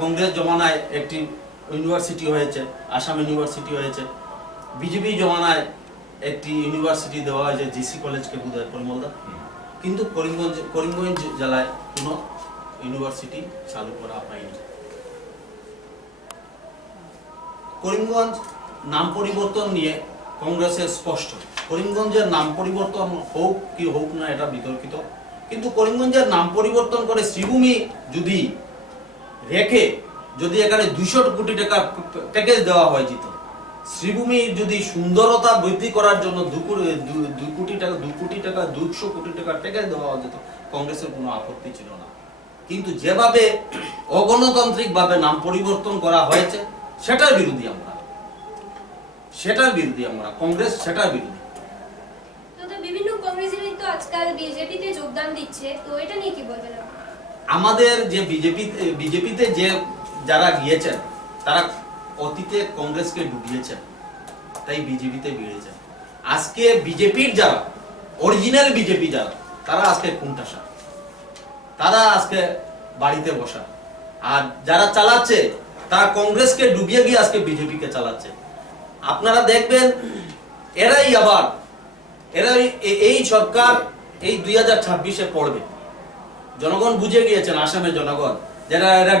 কংগ্রেস জমানায় একটি ইউনিভার্সিটি হয়েছে, আসাম ইউনিভার্সিটি হয়েছে। বিজেপি জমানায় একটি ইউনিভার্সিটি দেওয়া হয়েছে, জিসি কলেজকে বোধহয় পরিমলদা। কিন্তু করিমগঞ্জ জেলায় কোনো ইউনিভার্সিটি চালু করা হয়নি। করিমগঞ্জ নাম পরিবর্তন নিয়ে কংগ্রেসের স্পষ্ট। করিমগঞ্জের নাম পরিবর্তন হোক কি হোক না এটা বিতর্কিত, কিন্তু করিমগঞ্জের নাম পরিবর্তন করে শ্রীভূমি যদি রেখে যদি এখানে 200 কোটি টাকা প্যাকেজ দেওয়া হয় যেত, শ্রীভূমির যদি সুন্দরতা বৃদ্ধি করার জন্য 2 কোটি টাকা 200 কোটি টাকার প্যাকেজ দেওয়া যেত, কংগ্রেসের কোনো আপত্তি ছিল না। কিন্তু যেভাবে অগণতান্ত্রিক ভাবে নাম পরিবর্তন করা হয়েছে সেটার বিরোধী আমরা, কংগ্রেস সেটার বিরোধী। তো বিভিন্ন কংগ্রেসেরই তো আজকাল বিজেপিতে যোগদান দিচ্ছে, তো এটা নিয়ে কি বলবেন আপনি? আমাদের যে বিজেপিতে যে যারা গিয়েছেন তারা অতীতে কংগ্রেসকে ডুবিয়েছেন, তাই বিজেপিতে বেরিয়েছেন। আজকে বিজেপির যারা অরিজিনাল বিজেপি যারা, তারা আজকে কুণ্ঠাসা, তারা আজকে বাড়িতে বসা। আর যারা চালাচ্ছে তারা কংগ্রেসকে ডুবিয়ে গিয়ে আজকে বিজেপিকে চালাচ্ছে। আপনারা দেখবেন এরাই এই সরকার এই 2026-এ পড়বে। জনগণ বুঝে গিয়েছেন, আসামের জনগণ, যারা এরা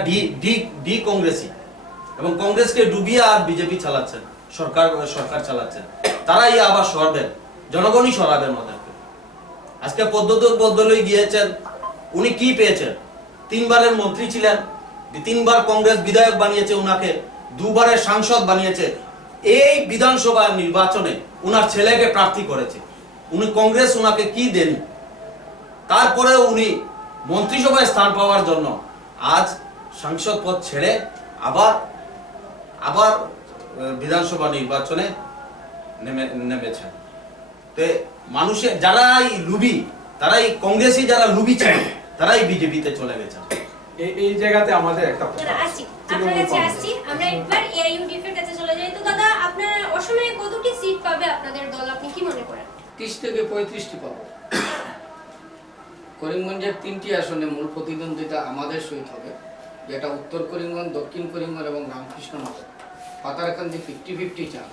ডি কংগ্রেসি এবং কংগ্রেসকে ডুবিয়ে আর বিজেপি চালাচ্ছেন, সরকার চালাচ্ছেন, তারাই আবার সরবেন, জনগণই সরাবেন ওদেরকে। আজকে পদ্মতর বদলে গিয়েছেন, উনি কি পেয়েছেন? 3 বারের মন্ত্রী ছিলেন, 3 বার কংগ্রেস বিধায়ক বানিয়েছে উনাকে, 2 বারের সাংসদ বানিয়েছে। এই বিধানসভা নির্বাচনে উনার ছেলেকে প্রার্থী করেছে, উনি কংগ্রেস উনাকে কি দেন? তারপরে উনি মন্ত্রিসভায় স্থান পাওয়ার জন্য আজ সাংসদ পদ ছেড়ে আবার আবার বিধানসভা নির্বাচনে নেমেছেন। তো মানুষের যারাই লুবি, তারাই কংগ্রেসী যারা লুবি ছিল, তারাই বিজেপিতে চলে গেছে। এই জায়গাতে আমাদের একটা আসছি আপনার কাছে আসছি, আমরা একবার এআইইউডিএফ এর কাছে চলে যাই। তো দাদা, আপনার অসময়ে কতটি সিট পাবে আপনাদের দল, আপনি কি মনে করেন? 30 থেকে 35টি পাবো। করিমগঞ্জের 3টি আসনে মূল প্রতিদ্বন্দ্বিতা আমাদের সহিত হবে, যেটা উত্তর করিমগঞ্জ, দক্ষিণ করিমগঞ্জ এবং রামকৃষ্ণনগর। পাতারকান্দি 50-50 চান্স।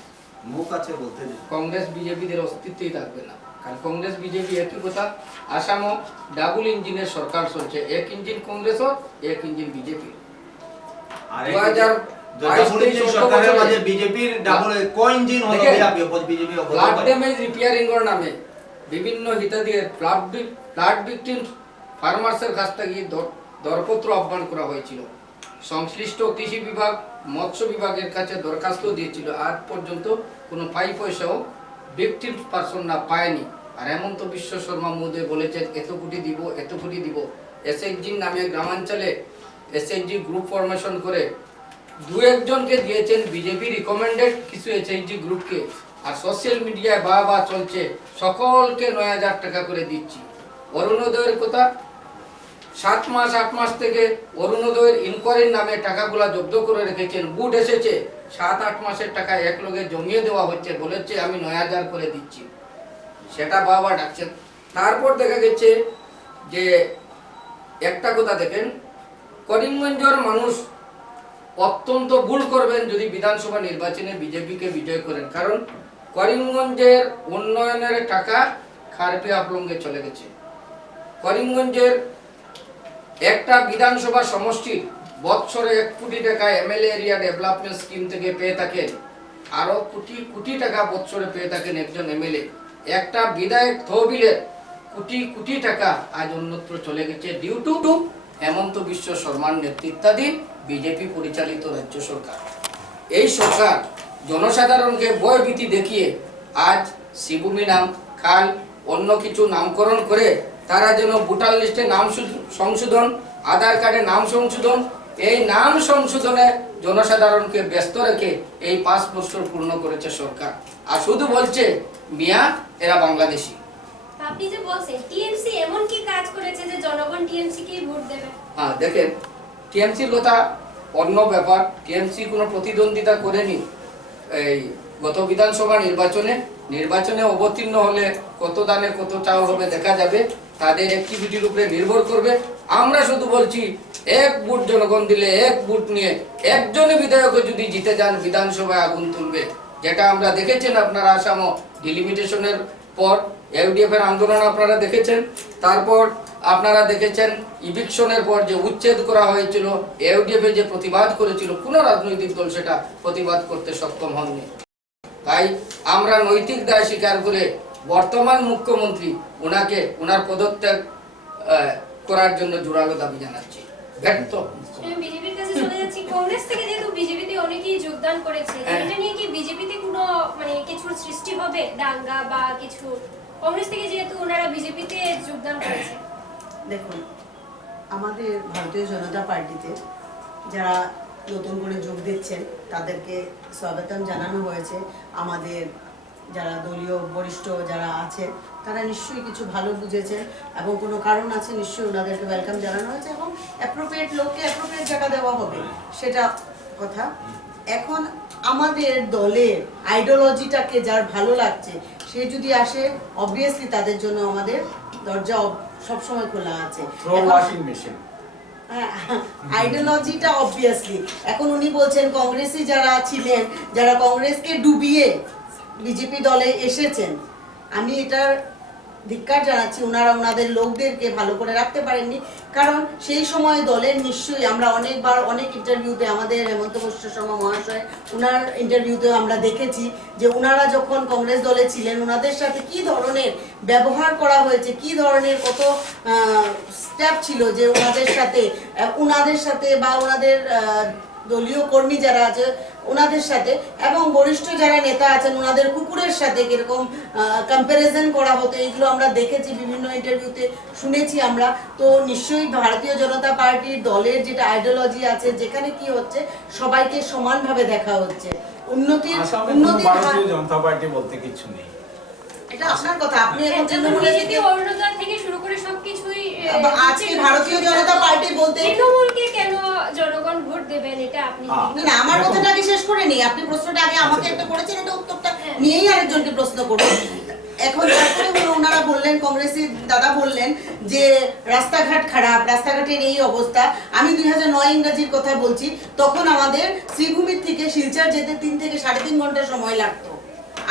মুখ আছে বলতে দিন। কংগ্রেস বিজেপিদের অস্তিত্বই থাকবে না, কারণ কংগ্রেস বিজেপি একই কথা। আসামও ডাবল ইঞ্জিনের সরকার চলছে, এক ইঞ্জিন কংগ্রেস এক ইঞ্জিন বিজেপি। আর 2022 সরকারের মাঝে বিজেপির ডাবল কোইঞ্জিন হলো বিজেপি ফ্লাড ড্যামেজ রিপেয়ারিং এর নামে বিভিন্ন হিতাধিকারী ফ্লাড ভিকটিম ফার্মার্সের কাছ থেকে দরপত্র আহ্বান করা হয়েছিল। সংশ্লিষ্ট কৃষি বিভাগ, মৎস্য বিভাগের কাছে দরখাস্ত দিয়েছিল, আজ পর্যন্ত কোনো পয়সাও ভিকটিম পারসন না পায়নি। আর হেমন্ত বিশ্ব শর্মা মহোদয় বলেছেন এত কোটি দিব, এত কোটি দিব। এসএইচজির নামে গ্রামাঞ্চলে এসএইচজি গ্রুপ ফরমেশন করে 2-1 দিয়েছেন বিজেপি রিকমেন্ডেড কিছু এসএইচজি গ্রুপকে। আর সোশ্যাল মিডিয়ায় বাবা চলছে সকলকে 9,000 টাকা করে দিচ্ছি। অরুণোদয়ের কথা, 7 মাস 8 মাস থেকে অরুণোদয়ের ইনকোয়ারির নামে টাকাগুলা জব্দ করে রেখেছেন। বুট এসেছে 7-8 মাসের টাকা এক লগে জমিয়ে দেওয়া হচ্ছে, বলেছে আমি 9,000 করে দিচ্ছি, সেটা বাবা ডাকছেন। তারপর দেখা গেছে যে একটা কথা দেখেন, করিমগঞ্জের মানুষ অত্যন্ত ভুল করবেন যদি বিধানসভা নির্বাচনে বিজেপিকে বিজয় করেন, কারণ করিমগঞ্জের উন্নয়নের টাকা খারপি আপলঙ্গে চলে গেছে। করিমগঞ্জের একটা বিধানসভা সমষ্টি বৎসরে 1 কোটি টাকা এমএলএ এরিয়া ডেভেলপমেন্ট স্কিম থেকে পেয়ে থাকেন, আরো কোটি কোটি টাকা বৎসরে পেয়ে থাকেন একজন এমএলএ। একটা বিধায়ক তহবিলের কোটি কোটি টাকা আজ অন্যত্র চলে গেছে ডিউ টু হেমন্ত বিশ্ব শর্মার নেতৃত্বাধীন বিজেপি পরিচালিত রাজ্য সরকার। এই সরকার জনসাধারণকে ভয়ভীতি দেখিয়ে আজ শিবভূমি নাম, খাল, অন্য কিছু নামকরণ করে তারা যেন ভোটার লিস্টে নাম সংশোধন, আধার কার্ডে নাম সংশোধন, এই নাম সংশোধনে জনসাধারণকে ব্যস্ত রেখে এই 5 বছর পূর্ণ করেছে সরকার। আর শুধু বলছে মিয়া এরা বাংলাদেশি। আপনি যে বলছেন টিএমসি এমন কি কাজ করেছে যে জনগণ টিএমসি কে ভোট দেবে? হ্যাঁ দেখেন, টিএমসির কথা অন্য ব্যাপার। টিএমসি কোনো প্রতিদ্বন্দ্বিতা করেনি এই গত বিধানসভা নির্বাচনে অবতীর্ণ হলে কত দানের কত চাউল হবে দেখা যাবে, তাদের অ্যাক্টিভিটির উপরে নির্ভর করবে। আমরা শুধু বলছি 1 ভোট জনগণ দিলে 1 ভোট নিয়ে একজনই বিধায়ক যদি জিতে যান বিধানসভায় আগুন তুলবে, যেটা আমরা দেখেছেন। আপনারা আসামও ডিলিমিটেশনের পর ইউডিএফ এর আন্দোলন আপনারা দেখেছেন, তারপর আপনারা দেখেছেন ইভিকশনের পর যে উচ্ছেদ করা হয়েছিল, ইউডিএফ যে প্রতিবাদ করেছিল, কোনো রাজনৈতিক দল সেটা প্রতিবাদ করতে সক্ষম হননি। তাই আমরা নৈতিক দায় স্বীকার করে বর্তমান মুখ্যমন্ত্রী ওনাকে ওনার পদত্যাগ করার জন্য জোরালো দাবি জানাচ্ছি। ব্যর্থ বিজেপির কাছে চলে যাচ্ছি। কংগ্রেস থেকে যেহেতু বিজেপিতে অনেকেই যোগদান করেছে, এটা নিয়ে কি বিজেপিতে কোনো মানে কিছুর সৃষ্টি হবে, দাঙ্গা বা কিছু? কংগ্রেস থেকে যেহেতু ওনারা বিজেপিতে যোগদান করেছে। দেখুন, আমাদের ভারতীয় জনতা পার্টিতে যারা নতুন করে যোগ দিচ্ছেন তাদেরকে স্বাগতম জানানো হয়েছে। আমাদের যারা দলীয় বরিষ্ঠ যারা আছে তারা নিশ্চয়ই কিছু ভালো বুঝেছেন এবং কোনো কারণ আছে, নিশ্চয়ই ওনাদেরকে ওয়েলকাম জানানো হয়েছে এবং অ্যাপ্রোপ্রিয়েট লোককে অ্যাপ্রোপ্রিয়েট জায়গা দেওয়া হবে, সেটা কথা। এখন আমাদের দলের আইডিওলজিটাকে যার ভালো লাগছে সে যদি আসে, অবভিয়াসলি তাদের জন্য আমাদের দরজা সবসময় খোলা আছে। আইডিওলজিটা অবভিয়াসলি এখন উনি বলছেন কংগ্রেসি যারা ছিলেন, যারা কংগ্রেসকে ডুবিয়ে বিজেপি দলে এসেছেন, আমি এটার ধিক্কার জানাচ্ছি। ওনারা ওনাদের লোকদেরকে ভালো করে রাখতে পারেননি, কারণ সেই সময় দলের নিশ্চয়ই আমরা অনেকবার অনেক ইন্টারভিউতে আমাদের হেমন্ত বিশ্ব শর্মা মহাশয় ওনার ইন্টারভিউতে আমরা দেখেছি যে ওনারা যখন কংগ্রেস দলে ছিলেন ওনাদের সাথে কি ধরনের ব্যবহার করা হয়েছে, কি ধরনের কত স্টেপ ছিল যে ওনাদের সাথে বা ওনাদের দলীয় কর্মী যারা আছে ওনাদের সাথে এবং বরিষ্ঠ যারা নেতা আছেন ওনাদের কুকুরের সাথে কিরকম কম্প্যারিজন করা হতো, এগুলো আমরা দেখেছি বিভিন্ন ইন্টারভিউতে, শুনেছি আমরা। তো নিশ্চয়ই ভারতীয় জনতা পার্টির দলের যেটা আইডিওলজি আছে, যেখানে কি হচ্ছে সবাইকে সমানভাবে দেখা হচ্ছে, আসামে কোনো উন্নতির ভারতীয় জনতা পার্টি বলতে কিছু নেই। এটা আপনার কথা, আপনি এখন যেমন তৃণমূলে বিজেপি থেকে অরুণোদয় থেকে শুরু করে সবকিছুই আজকে ভারতীয় জনতা পার্টি বলতে তৃণমূলকে কেন জনগণ ভোট দেবেন, এটা আপনি হ্যাঁ। না, আমার কথাটা আগে শেষ করে নিই। আপনি প্রশ্নটা আগে আমাকে একটা করেছেন, এটা উত্তরটা নিয়েই আরেকজনকে প্রশ্ন করুন। এখন তারপরে হলো ওনারা বললেন, কংগ্রেসের দাদা বললেন যে রাস্তাঘাট খারাপ, রাস্তাঘাটের এই অবস্থা। আমি 2009 ইংরাজির কথা বলছি, তখন আমাদের শ্রীভূমির থেকে শিলচর যেতে 3 থেকে 3.5 ঘন্টা সময় লাগতো।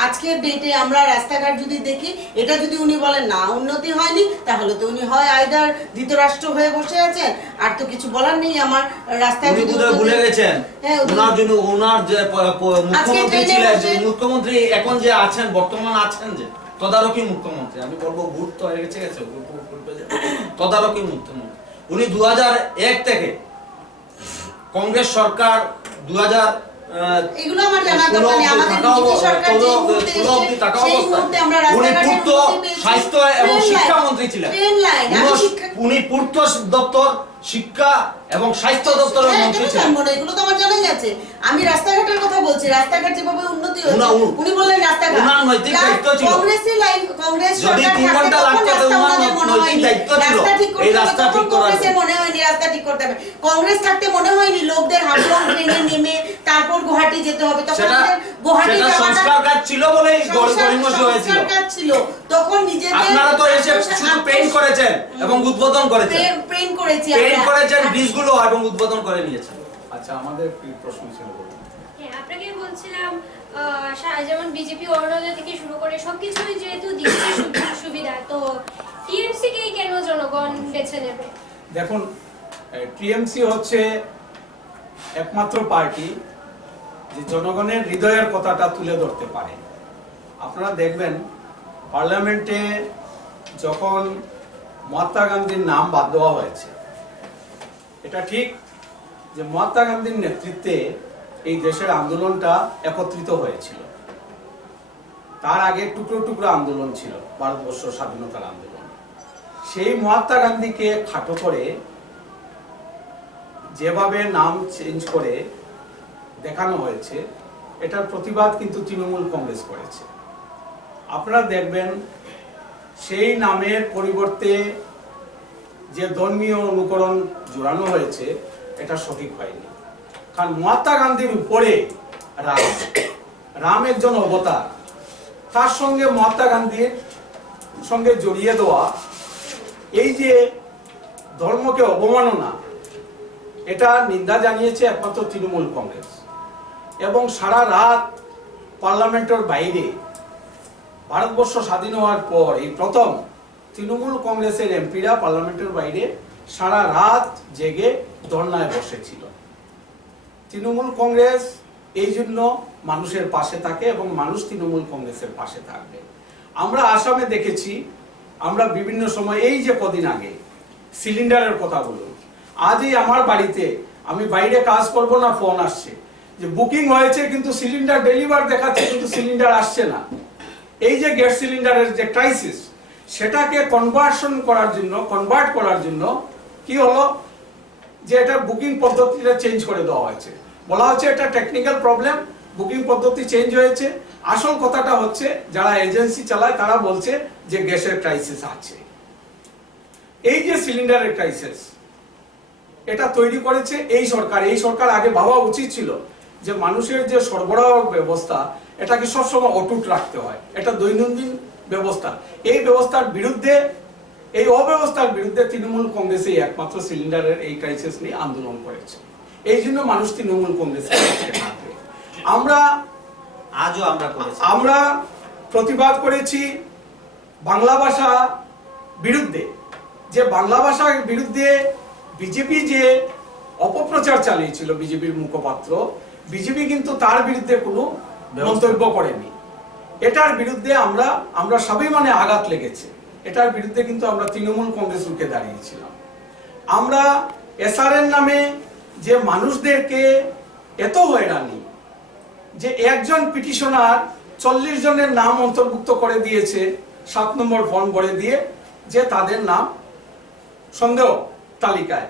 আজকের ডেটে আমরা রাস্তাঘাট যদি দেখি, এটা যদি উনি বলেন না উন্নতি হয়নি, তাহলে তো উনি হয় আইদার ধৃতরাষ্ট্র হয়ে বসে আছেন, আর তো কিছু বলার নেই আমার। রাস্তায় উনি যদি বোধহয় ভুলে গেছেন হ্যাঁ, ওনার জন্য, ওনার যে মুখ্যমন্ত্রী ট্রেনে ছিলেন, বসে- মুখ্যমন্ত্রী এখন যে আছেন, বর্তমান আছেন যে তদারকি মুখ্যমন্ত্রী, আমি বলবো ভুট তো হয়ে গেছে তদারকি মুখ্যমন্ত্রী। উনি 2001 থেকে কংগ্রেস সরকার 2000 এগুলো আমার জানার দরকার নেই। আমাদের বিজেপি সরকার যে মুহূর্তে এসেছে, সেই মুহূর্তে আমরা উনি রাস্তাঘাটের পূর্ত উন্নতি পেয়েছি। স্বাস্থ্য এবং ট্রেন শিক্ষা লাইন, মন্ত্রী ছিলেন। ট্রেন লাইন, আমি শিক্ষা উনি পূর্ত দপ্তর, শিক্ষা এবং স্বাস্থ্য দপ্তরের হ্যাঁ, মন্ত্রী কেন ছিলেন। জানবো না? এগুলো তো আমার জানাই আছে। আমি রাস্তাঘাটের কথা বলছি, রাস্তাঘাট যেভাবে উন্নতি হয়েছে, উনা- উনি বললেন রাস্তাঘাট। উনার নৈতিক দায়িত্ব ছিল। কংগ্রেসের লাইন, কংগ্রেস যদি সরকার 3 ঘন্টা থাকতে লাগতো, তখন রাস্তা উনার ওনাদের মনে নৈতিক হয়নি। দায়িত্ব ছিল রাস্তা ঠিক করতে এই হবে, রাস্তা তখন ঠিক করার। কংগ্রেসের মনে হয়নি রাস্তা ঠিক করতে হবে। কংগ্রেস থাকতে মনে হয়নি লোকদের হাফলং ট্রেনে নেমে তারপর গুয়াহাটি যেতে হবে। তখন সেটা আমাদের গুয়াহাটি সেটা যাওয়াটা সংস্কার কাজ ছিল বলেই গরিমসি হয়েছিল। সংস্কার কাজ ছিল। তখন নিজেদের আপনারা তো এসে শুধু পেইন্ট করেছেন এবং উদ্বোধন করেছেন, পেইন্ট করেছি পেইন্ট আমরা। করেছেন ব্রিজগুলো এবং উদ্বোধন করে নিয়েছেন। আচ্ছা, আমাদের কি প্রশ্ন ছিল বলুন। হ্যাঁ, আপনাকে বলছিলাম যেমন বিজেপি অরুণোদয় থেকে শুরু করে সবকিছুই যেহেতু দিচ্ছে সুযোগ সুবিধা, তো টিএমসি কেই কেন জনগণ বেছে নেবে? দেখুন, টিএমসি হচ্ছে একমাত্র পার্টি যে জনগণের হৃদয়ের কথাটা তুলে ধরতে পারে। আপনারা দেখবেন পার্লামেন্টে যখন মহাত্মা গান্ধীর নাম বাদ দেওয়া হয়েছে, এটা ঠিক যে মহাত্মা গান্ধীর নেতৃত্বে এই দেশের আন্দোলনটা একত্রিত হয়েছিল। তার আগে টুকরো টুকরো আন্দোলন ছিল, ভারতবর্ষ স্বাধীনতার আন্দোলন। সেই মহাত্মা গান্ধীকে খাটো করে যেভাবে নাম চেঞ্জ করে দেখানো হয়েছে, এটার প্রতিবাদ কিন্তু তৃণমূল কংগ্রেস করেছে। আপনারা দেখবেন সেই নামের পরিবর্তে যে ধর্মীয় অনুকরণ জোড়ানো হয়েছে, এটা সঠিক হয়নি। কারণ মহাত্মা গান্ধীর উপরে রাম একজন অবতার, তার সঙ্গে মহাত্মা গান্ধীর সঙ্গে জড়িয়ে দেওয়া এই যে ধর্মকে অবমাননা, এটা নিন্দা জানিয়েছে একমাত্র তৃণমূল কংগ্রেস। এবং সারা রাত পার্লামেন্টের বাইরে, ভারতবর্ষ স্বাধীন হওয়ার পর এই প্রথম তৃণমূল কংগ্রেসের এমপিরা পার্লামেন্টের বাইরে সারা রাত জেগে ধর্নায় বসেছিল। তৃণমূল কংগ্রেস এই জন্য মানুষের পাশে থাকে এবং মানুষ তৃণমূল কংগ্রেসের পাশে থাকবে। আমরা আসামে দেখেছি, আমরা বিভিন্ন সময়, এই যে কদিন আগে সিলিন্ডারের কথা বলুন, আজই আমার বাড়িতে, আমি বাইরে কাজ করব না, ফোন আসছে যে বুকিং হয়েছে কিন্তু সিলিন্ডার ডেলিভার দেখাচ্ছে কিন্তু সিলিন্ডার আসছে না। এই যে গ্যাস সিলিন্ডারের যে ক্রাইসিস, সেটাকে কনভার্ট করার জন্য কি হলো যে এটা বুকিং পদ্ধতিটা চেঞ্জ করে দেওয়া হয়েছে। বলা হচ্ছে এটা টেকনিক্যাল প্রবলেম, বুকিং পদ্ধতি চেঞ্জ হয়েছে। আসল কথাটা হচ্ছে যারা এজেন্সি চালায় তারা বলছে যে গ্যাসের ক্রাইসিস আছে। এই যে সিলিন্ডারের ক্রাইসিস, এটা তৈরি করেছে এই সরকার। এই সরকার আগে ভাবা উচিত ছিল যে মানুষের যে সরবরাহ ব্যবস্থা, এটাকে সবসময় অটুট রাখতে হয়, এটা দৈনন্দিন ব্যবস্থা। এই ব্যবস্থার বিরুদ্ধে, এই অব্যবস্থার বিরুদ্ধে তৃণমূল কংগ্রেস একমাত্র সিলিন্ডারের এই ক্রাইসিস নিয়ে আন্দোলন করেছে। এই জন্য মানুষ তৃণমূল কংগ্রেসের পক্ষে থাকবে। আজও আমরা প্রতিবাদ করেছি বাংলা ভাষা বিরুদ্ধে, যে বাংলা ভাষার বিরুদ্ধে বিজেপি যে অপপ্রচার চালিয়েছিল, বিজেপির মুখপাত্র, বিজেপি কিন্তু তার বিরুদ্ধে কোনো মন্তব্য করেনি। এটার বিরুদ্ধে আমরা সবাই মানে আঘাত লেগেছে। এটার বিরুদ্ধে কিন্তু আমরা তৃণমূল কংগ্রেস রুখে দাঁড়িয়েছিলাম। আমরা এসআরএন নামে যে মানুষদেরকে এত হয়রানি যে একজন পিটিশনার 40 জনের নাম অন্তর্ভুক্ত করে দিয়েছে 7 নম্বর ফর্ম ভরে দিয়ে যে তাদের নাম সন্দেহ তালিকায়।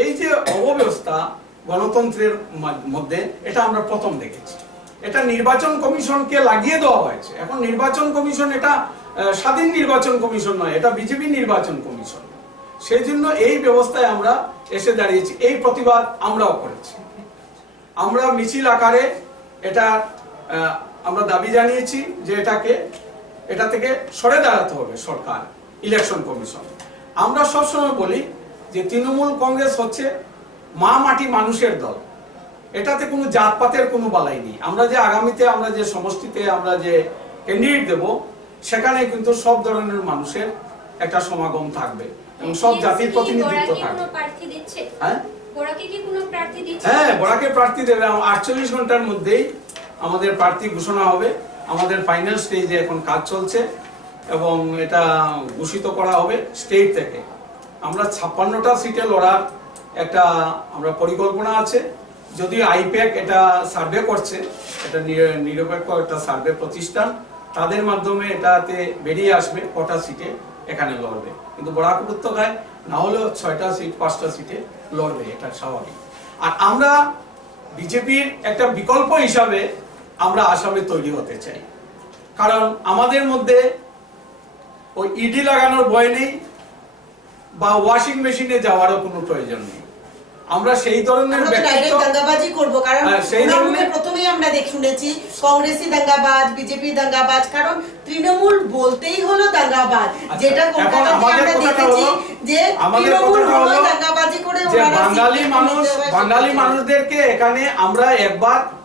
এই যে অব্যবস্থা গণতন্ত্রের মধ্যে, এটা আমরা প্রথম দেখেছি। এটা নির্বাচন কমিশনকে লাগিয়ে দেওয়া হয়েছে। এখন নির্বাচন কমিশন এটা স্বাধীন নির্বাচন কমিশন নয়, এটা বিজেপি নির্বাচন কমিশন। সেই জন্য এই ব্যবস্থায় আমরা এসে দাঁড়িয়েছি। এই প্রতিবাদ আমরাও করেছি। আমরা মিছিল আকারে এটা আমরা দাবি জানিয়েছি যে এটা থেকে সরে দাঁড়াতে হবে সরকার, ইলেকশন কমিশন। আমরা সবসময় বলি যে তৃণমূল কংগ্রেস হচ্ছে মা মাটি মানুষের দল, এটাতে কোনো জাতপাতের কোনো বালাই নেই। আমরা যে আগামীতে আমরা যে সমষ্টিতে আমরা যে ক্যান্ডিডেট দেব, সেখানে কিন্তু সব ধরনের মানুষের একটা সমাগম থাকবে এবং সব জাতির প্রতিনিধিত্ব থাকবে। হ্যাঁ, বরাকে প্রার্থী দেবে। 48 ঘন্টার মধ্যেই আমাদের প্রার্থী ঘোষণা হবে। আমাদের ফাইনাল স্টেজে এখন কাজ চলছে এবং এটা ঘোষিত করা হবে স্টেট থেকে। আমরা 56টা সিটে লড়ার একটা আমরা পরিকল্পনা আছে। যদিও আইপ্যাক এটা সার্ভে করছে, এটা নিরপেক্ষ একটা সার্ভে প্রতিষ্ঠান, তাদের মাধ্যমে এটাতে বেরিয়ে আসবে কটা সিটে এখানে লড়বে। কিন্তু বরাক উপত্যকায় না হলেও 6টা সিট 5টা সিটে লড়বে, এটা স্বাভাবিক। আর আমরা বিজেপির একটা বিকল্প হিসাবে আমরা আসামে তৈরি হতে চাই, কারণ আমাদের মধ্যে ওই ইডি লাগানোর ভয় নেই বা ওয়াশিং মেশিনে যাওয়ারও কোনো প্রয়োজন নেই। আমরা সেই ধরনের ব্যক্তিত্ব দাঙ্গাবাজি করব, কারণ প্রথমেই আমরা শুনেছি কংগ্রেসি দাঙ্গাবাজ, বিজেপি দাঙ্গাবাজ, কারণ তৃণমূল বলতেই হলো দাঙ্গাবাজ, যেটা কলকাতাতে আমরা দেখেছি যে তৃণমূল হলো দাঙ্গাবাজি করে ওনারা বাঙালি মানুষদেরকে এখানে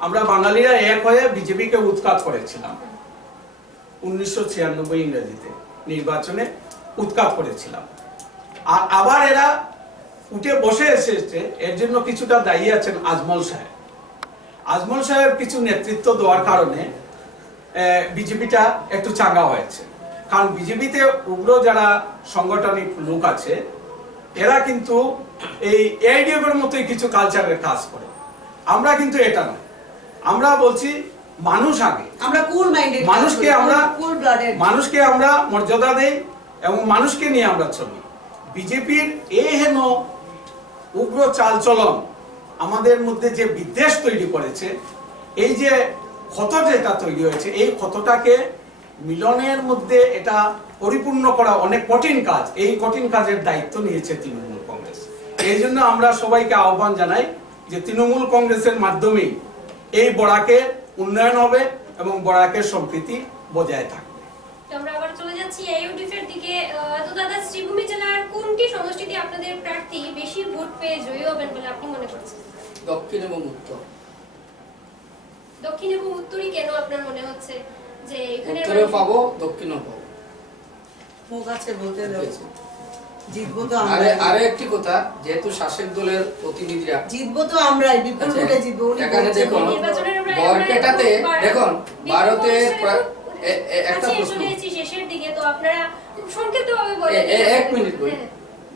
আমরা বাঙালিরা এক হয়ে বিজেপিকে উৎখাত করেছিলাম 1996 ইংরেজিতে নির্বাচনে উৎখাত করেছিলাম। আর আবার এরা উঠে বসে এসেছে, এর জন্য কিছুটা দায়ী আছেন আজমল সাহেব। আজমল সাহেব কিছু নেতৃত্ব দেওয়ার কারণে বিজেপিটা একটু চাঙ্গা হয়েছে। কারণ বিজেপিতে উগ্র যারা সাংগঠনিক লোক আছে, এরা কিন্তু এই এআইডিএফের মতোই কিছু কালচারের কাজ করে। আমরা কিন্তু এটা নয়, আমরা বলছি মানুষ আগে, আমরা কুল মাইন্ডেড, মানুষকে আমরা মর্যাদা দেই এবং মানুষকে নিয়ে আমরা চলি। বিজেপির হেন উগ্র চালচলন আমাদের মধ্যে যে বিদ্বেষ তৈরি করেছে, এই যে ক্ষত যেটা তৈরি হয়েছে, এই ক্ষতটাকে মিলনের মধ্যে এটা পরিপূর্ণ করা অনেক কঠিন কাজ। এই কঠিন কাজের দায়িত্ব নিয়েছে তৃণমূল কংগ্রেস। এই জন্য আমরা সবাইকে আহ্বান জানাই যে তৃণমূল কংগ্রেসের মাধ্যমেই এই বরাকের উন্নয়ন হবে এবং বরাকের সম্প্রীতি বজায় থাকবে। আমরা আবার চলে যাচ্ছি আইইউডিএফ এর দিকে। তো দাদা, শ্রীভূমি জেলার কোনটি সমষ্টিতে আপনাদের প্রার্থী বেশি ভোট পেয়ে জয়ী হবেন বলে আপনি মনে করছেন? দক্ষিণ এবং উত্তর। দক্ষিণ এবং উত্তরই কেন আপনার মনে হচ্ছে যে এখানে উত্তরে পাবো, দক্ষিণও পাবো? মুখ আছে বলতে দাও, জিতবো তো আমরা। আরে একটি কথা, যেহেতু শাসক দলের প্রতিনিধিরা জিতবো তো আমরাই, বিপুল ভোটে জিতবো। এখানে দেখুন বরপেটাতে দেখুন ভারতের একটা প্রশ্ন, শেষের দিকে তো আপনারা সংক্ষিপ্তভাবে বলেন। এক মিনিট বলি।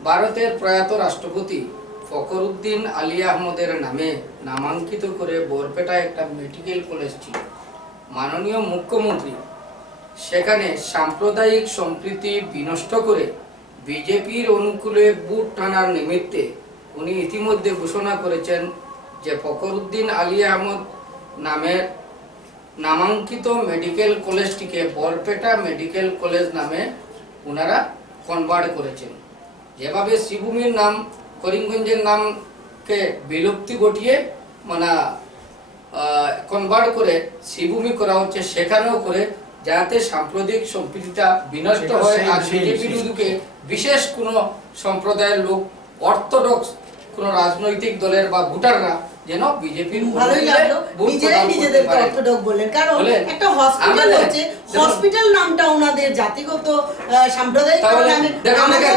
ভারতের প্রয়াত রাষ্ট্রপতি ফখরুদ্দিন আলী আহমদের নামে নামাঙ্কিত করে বরপেটায় একটা মেডিকেল কলেজ ছিল। মাননীয় মুখ্যমন্ত্রী সেখানে সাম্প্রদায়িক সম্প্রীতি বিনষ্ট করে বিজেপির অনুকূলে বুট টানার নিমিত্তে উনি ইতিমধ্যে ঘোষণা করেছেন যে ফখরুদ্দিন আলী আহমদ নামের নামাঙ্কিত মেডিকেল কলেজটিকে বরপেটা মেডিকেল কলেজ নামে ওনারা কনভার্ট করেছেন। যেভাবে শ্রীভূমির নাম করিমগঞ্জের নামকে বিলুপ্তি ঘটিয়ে মানে কনভার্ট করে শ্রীভূমি করা হচ্ছে, সেখানেও করে যাতে সাম্প্রদায়িক সম্প্রীতিটা বিনষ্ট হয় আর বিজেপির বিরুদ্ধে বিশেষ কোনো সম্প্রদায়ের লোক, অর্থোডক্স কোন রাজনৈতিক দলের বা ভোটাররা যেন বিজেপির ভালোই লাগলো নিজেরাই নিজেদেরকে অর্থোডক্স বললেন। কারণ একটা হসপিটাল হচ্ছে, হসপিটাল নামটা ওনাদের জাতিগত সাম্প্রদায়িক কারণে আমি আমাদের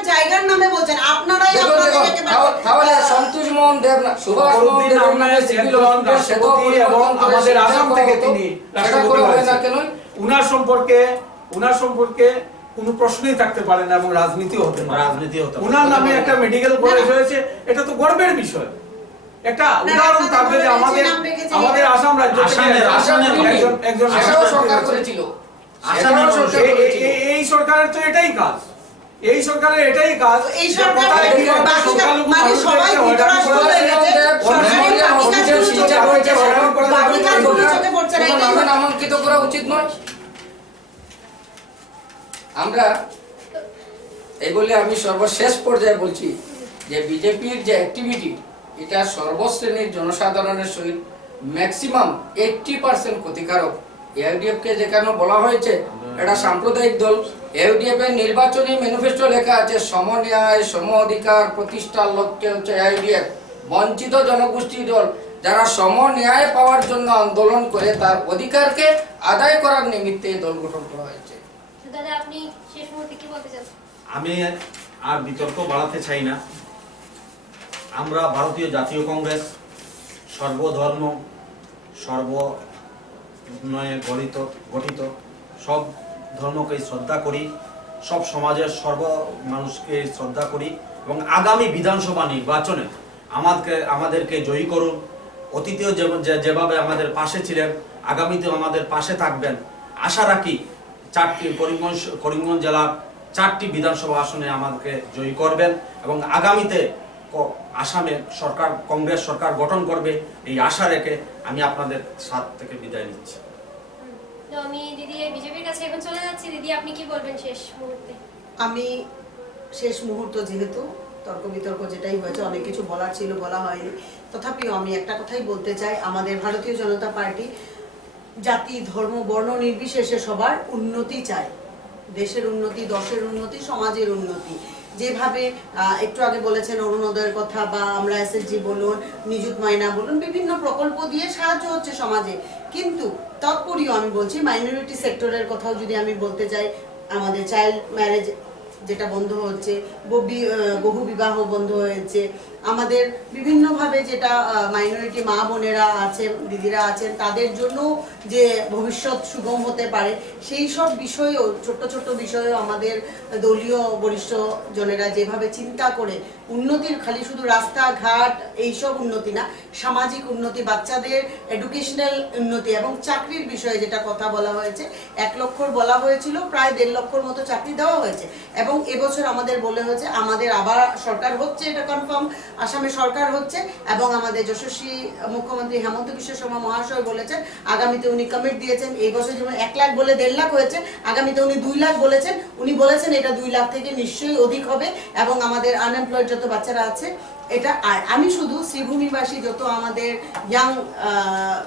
জায়গার জায়গার নামে বলছেন, আপনারাই দেখুন, আপনাদের দেখুন, একেবারে- তাহলে সন্তোষ মোহন দেব না, সুভাষ মোহন পরদিন দেবের আমরা নামে সিভিল একজন হসপিটাল সেটাও রাষ্ট্রপতি এবং পরিবর্তন করে আমাদের সেটা আসাম করা থেকে হতো। তিনি সেটা রাষ্ট্রপতি করা হয় না হয়েছেন। কেন? উনার সম্পর্কে কোনো প্রশ্নই থাকতে পারে না এবং রাজনীতিও হতে পারে না। রাজনীতি হতে পারে। উনার নামে একটা মেডিকেল কলেজ হয়েছে, এটা তো গর্বের বিষয়। একটা উদাহরণ থাকবে যে আমাদের আসাম রাজ্য থেকে আসামের একজন আশাও রাষ্ট্রপতি সরকার হয়েছে। করেছিল। আসামের সেটাও সরকার করেছিল। এই সরকারের তো এটাই কাজ, এই সরকারের এটাই কাজ। এই যে সরকার কোথায় কি একটা বাকি সংখ্যালঘু মানে মানুষদেরকে সবাই হয়রানি ধৃতরাষ্ট্র করা হয়ে হয়েছে, গেছে, সরকারি সরকারি বাকি অফিসের কাজগুলো শিক্ষা চোখে হয়েছে, পড়ছে, হয়রানি করা বাকি হয়েছে। কাজগুলো চোখে পড়ছে না, কোনো এটাই নামে হচ্ছে। নামাঙ্কিত করা উচিত নয়। আমরা এই বলে আমি সর্বশেষ পর্যায়ে বলছি যে বিজেপির যে অ্যাক্টিভিটি, এটা সর্বশ্রেণীর জনসাধারণের সহিত ম্যাক্সিমাম 80% ক্ষতিকারক। এআইডিএফ কে যেখানে বলা হয়েছে এটা সাম্প্রদায়িক দল, এআইডিএফ এর নির্বাচনী ম্যানিফেস্টো লেখা আছে সমন্যায় সম অধিকার প্রতিষ্ঠার লক্ষ্যে হচ্ছে এআইডিএফ বঞ্চিত জনগোষ্ঠী দল, যারা সম ন্যায় পাওয়ার জন্য আন্দোলন করে তার অধিকারকে আদায় করার নিমিত্তে এই দল গঠন করা হয়েছে। দাদা আপনি শেষ মুহূর্তে কি বলতে চান? আমি আর বিতর্ক বাড়াতে চাই না। আমরা ভারতীয় জাতীয় কংগ্রেস সর্বধর্ম সর্ব উন্নয়ে গঠিত সব ধর্মকে শ্রদ্ধা করি, সব সমাজের সর্ব মানুষকে শ্রদ্ধা করি এবং আগামী বিধানসভা নির্বাচনে আমাদেরকে জয়ী করুন। অতীতেও যেভাবে আমাদের পাশে ছিলেন, আগামীতেও আমাদের পাশে থাকবেন আশা রাখি। করিমগঞ্জ জেলার 4টি বিধানসভা আসনে আমাদেরকে জয়ী করবেন এবং আগামীতে আসামে কংগ্রেস সরকার গঠন করবে এই আশা রেখে আমি আপনাদের সাথ থেকে বিদায় নিচ্ছি। তো আমি দিদি বিজেপির কাছে এখন চলে যাচ্ছি। দিদি আপনি কি বলবেন শেষ মুহূর্তে? আমি শেষ মুহূর্ত, যেহেতু তর্ক বিতর্ক যেটাই হয়েছে, অনেক কিছু বলার ছিল, বলা হয়নি, তথাপিও আমি একটা কথাই বলতে চাই। আমাদের ভারতীয় জনতা পার্টি জাতি ধর্ম বর্ণ নির্বিশেষে সবার উন্নতি চায়, দেশের উন্নতি, দশের উন্নতি, সমাজের উন্নতি। যেভাবে একটু আগে বলেছেন অরুণোদয়ের কথা, বা আমরা এসএসজি বলুন, নিযুত মাইনা বলুন, বিভিন্ন প্রকল্প দিয়ে সাহায্য হচ্ছে সমাজে, কিন্তু তৎপরীয় আমি বলছি মাইনরিটি সেক্টরের কথাও যদি আমি বলতে চাই, আমাদের চাইল্ড ম্যারেজ যেটা বন্ধ হচ্ছে, বহু বিবাহ বন্ধ হয়েছে, আমাদের বিভিন্নভাবে যেটা মাইনরিটি মা বোনেরা আছেন, দিদিরা আছেন, তাদের জন্য যে ভবিষ্যৎ সুগম হতে পারে সেই সব বিষয়েও, ছোট্ট ছোট্ট বিষয়েও আমাদের দলীয় বরিষ্ঠ জনেরা যেভাবে চিন্তা করে উন্নতির, খালি শুধু রাস্তাঘাট এইসব উন্নতি না, সামাজিক উন্নতি, বাচ্চাদের এডুকেশনাল উন্নতি এবং চাকরির বিষয়ে যেটা কথা বলা হয়েছে, 1 লক্ষর বলা হয়েছিল, প্রায় 1.5 লক্ষর মতো চাকরি দেওয়া হয়েছে। এবং এবছর আমাদের বলে হয়েছে আমাদের আবার সরকার হচ্ছে, এটা কনফার্ম, আসামে সরকার হচ্ছে, এবং আমাদের যশস্বী মুখ্যমন্ত্রী হেমন্ত বিশ্ব শর্মা মহাশয় বলেছেন আগামীতে উনি কমিট দিয়েছেন, এই বছর যেমন 1 লাখ বলে 1.5 লাখ হয়েছে, আগামীতে উনি 2 লাখ বলেছেন। উনি বলেছেন এটা 2 লাখ থেকে নিশ্চয়ই অধিক হবে, এবং আমাদের আনএমপ্লয়েড যত বাচ্চারা আছে এটা। আর আমি শুধু শ্রীভূমিবাসী যত আমাদের ইয়াং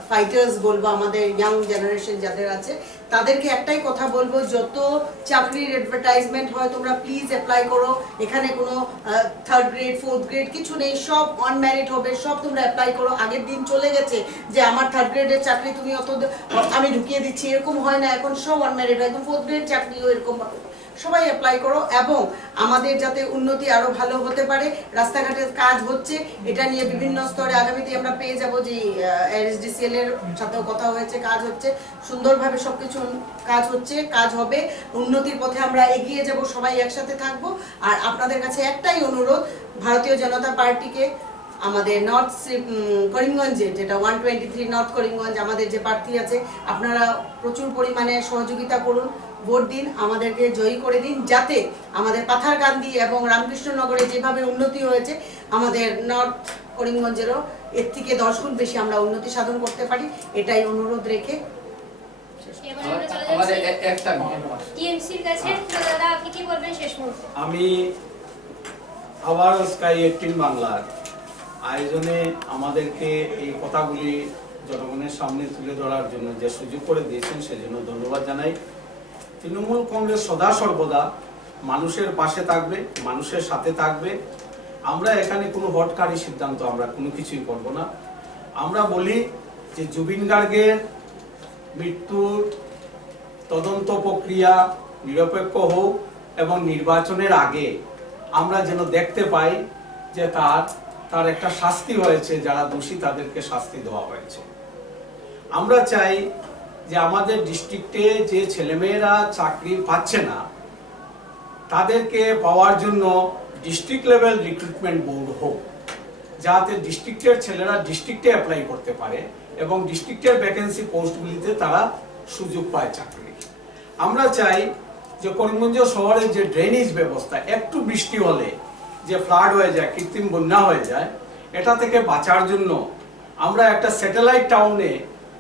ফাইটার্স বলবো, আমাদের ইয়াং জেনারেশন যাদের আছে, তাদেরকে একটাই কথা বলবো, যত চাকরির অ্যাডভার্টাইজমেন্ট হয় তোমরা প্লিজ অ্যাপ্লাই করো। এখানে কোনো 3rd গ্রেড 4th গ্রেড কিছু নেই, সব অন মেরিট হবে, সব তোমরা অ্যাপ্লাই করো। আগের দিন চলে গেছে যে আমার 3rd গ্রেডের চাকরি তুমি আমি ঢুকিয়ে দিচ্ছি, এরকম হয় না, এখন সব অন মেরিট হয়, এখন 4th গ্রেড চাকরিও এরকম। সবাই অ্যাপ্লাই করো, এবং আমাদের যাতে উন্নতি আরো ভালো হতে পারে, রাস্তাঘাটের কাজ হচ্ছে, এটা নিয়ে বিভিন্ন স্তরে আগামীতে আমরা পেয়ে যাব যে এসডিসিএল এর সাথেও কথা হয়েছে, কাজ হচ্ছে সুন্দরভাবে, সবকিছু কাজ হচ্ছে, কাজ হবে, উন্নতির পথে আমরা এগিয়ে যাব, সবাই একসাথে থাকবো। আর আপনাদের কাছে একটাই অনুরোধ, ভারতীয় জনতা পার্টিকে আমাদের নর্থ করিমগঞ্জে, যেটা 123 নর্থ করিমগঞ্জ, আমাদের যে প্রার্থী আছে, আপনারা প্রচুর পরিমাণে সহযোগিতা করুন, ভোট দিন, আমাদেরকে জয়ী করে দিন, যাতে আমাদের পাথারকান্দি এবং রামকৃষ্ণনগরে যেভাবে উন্নতি হয়েছে, আমাদের নর্থ করিমগঞ্জেরও এর থেকে 10 গুণ বেশি আমরা উন্নতি সাধন করতে পারি। এটাই অনুরোধ রেখে এবার আমরা চলে আমাদের যাচ্ছি একটা টিএমসির কাছে। তো দাদা আপনি কি বলবেন শেষ মুহূর্তে? আমি আবার স্কাই 18 বাংলার আয়োজনে আমাদেরকে এই কথাগুলি জনগণের সামনে তুলে ধরার জন্য যে সুযোগ করে দিয়েছেন সেজন্য ধন্যবাদ জানাই। তৃণমূল কংগ্রেস সদা সর্বদা মানুষের পাশে থাকবে, মানুষের সাথে থাকবে। আমরা এখানে কোনো হটকারী সিদ্ধান্ত আমরা কোনো কিছুই করব না। আমরা বলি যে জুবিন গার্গের মৃত্যুর তদন্ত প্রক্রিয়া নিরপেক্ষ হোক এবং নির্বাচনের আগে আমরা যেন দেখতে পাই যে তার একটা শাস্তি হয়েছে, যারা দোষী তাদেরকে শাস্তি দেওয়া হয়েছে। আমরা চাই যে আমাদের ডিস্ট্রিক্টে যে ছেলেমেয়েরা চাকরি পাচ্ছে না তাদেরকে পাওয়ার জন্য ডিস্ট্রিক্ট লেভেল রিক্রুটমেন্ট বোর্ড হোক, যাতে ডিস্ট্রিক্টের ছেলেরা ডিস্ট্রিক্টে অ্যাপ্লাই করতে পারে এবং ডিস্ট্রিক্টের ভ্যাকেন্সি পোস্টগুলিতে তারা সুযোগ পায় চাকরি। আমরা চাই যে করিমগঞ্জ শহরের যে ড্রেনেজ ব্যবস্থা, একটু বৃষ্টি হলে যে ফ্লাড হয়ে যায়, কৃত্রিম বন্যা হয়ে যায়, এটা থেকে বাঁচার জন্য আমরা একটা স্যাটেলাইট টাউনে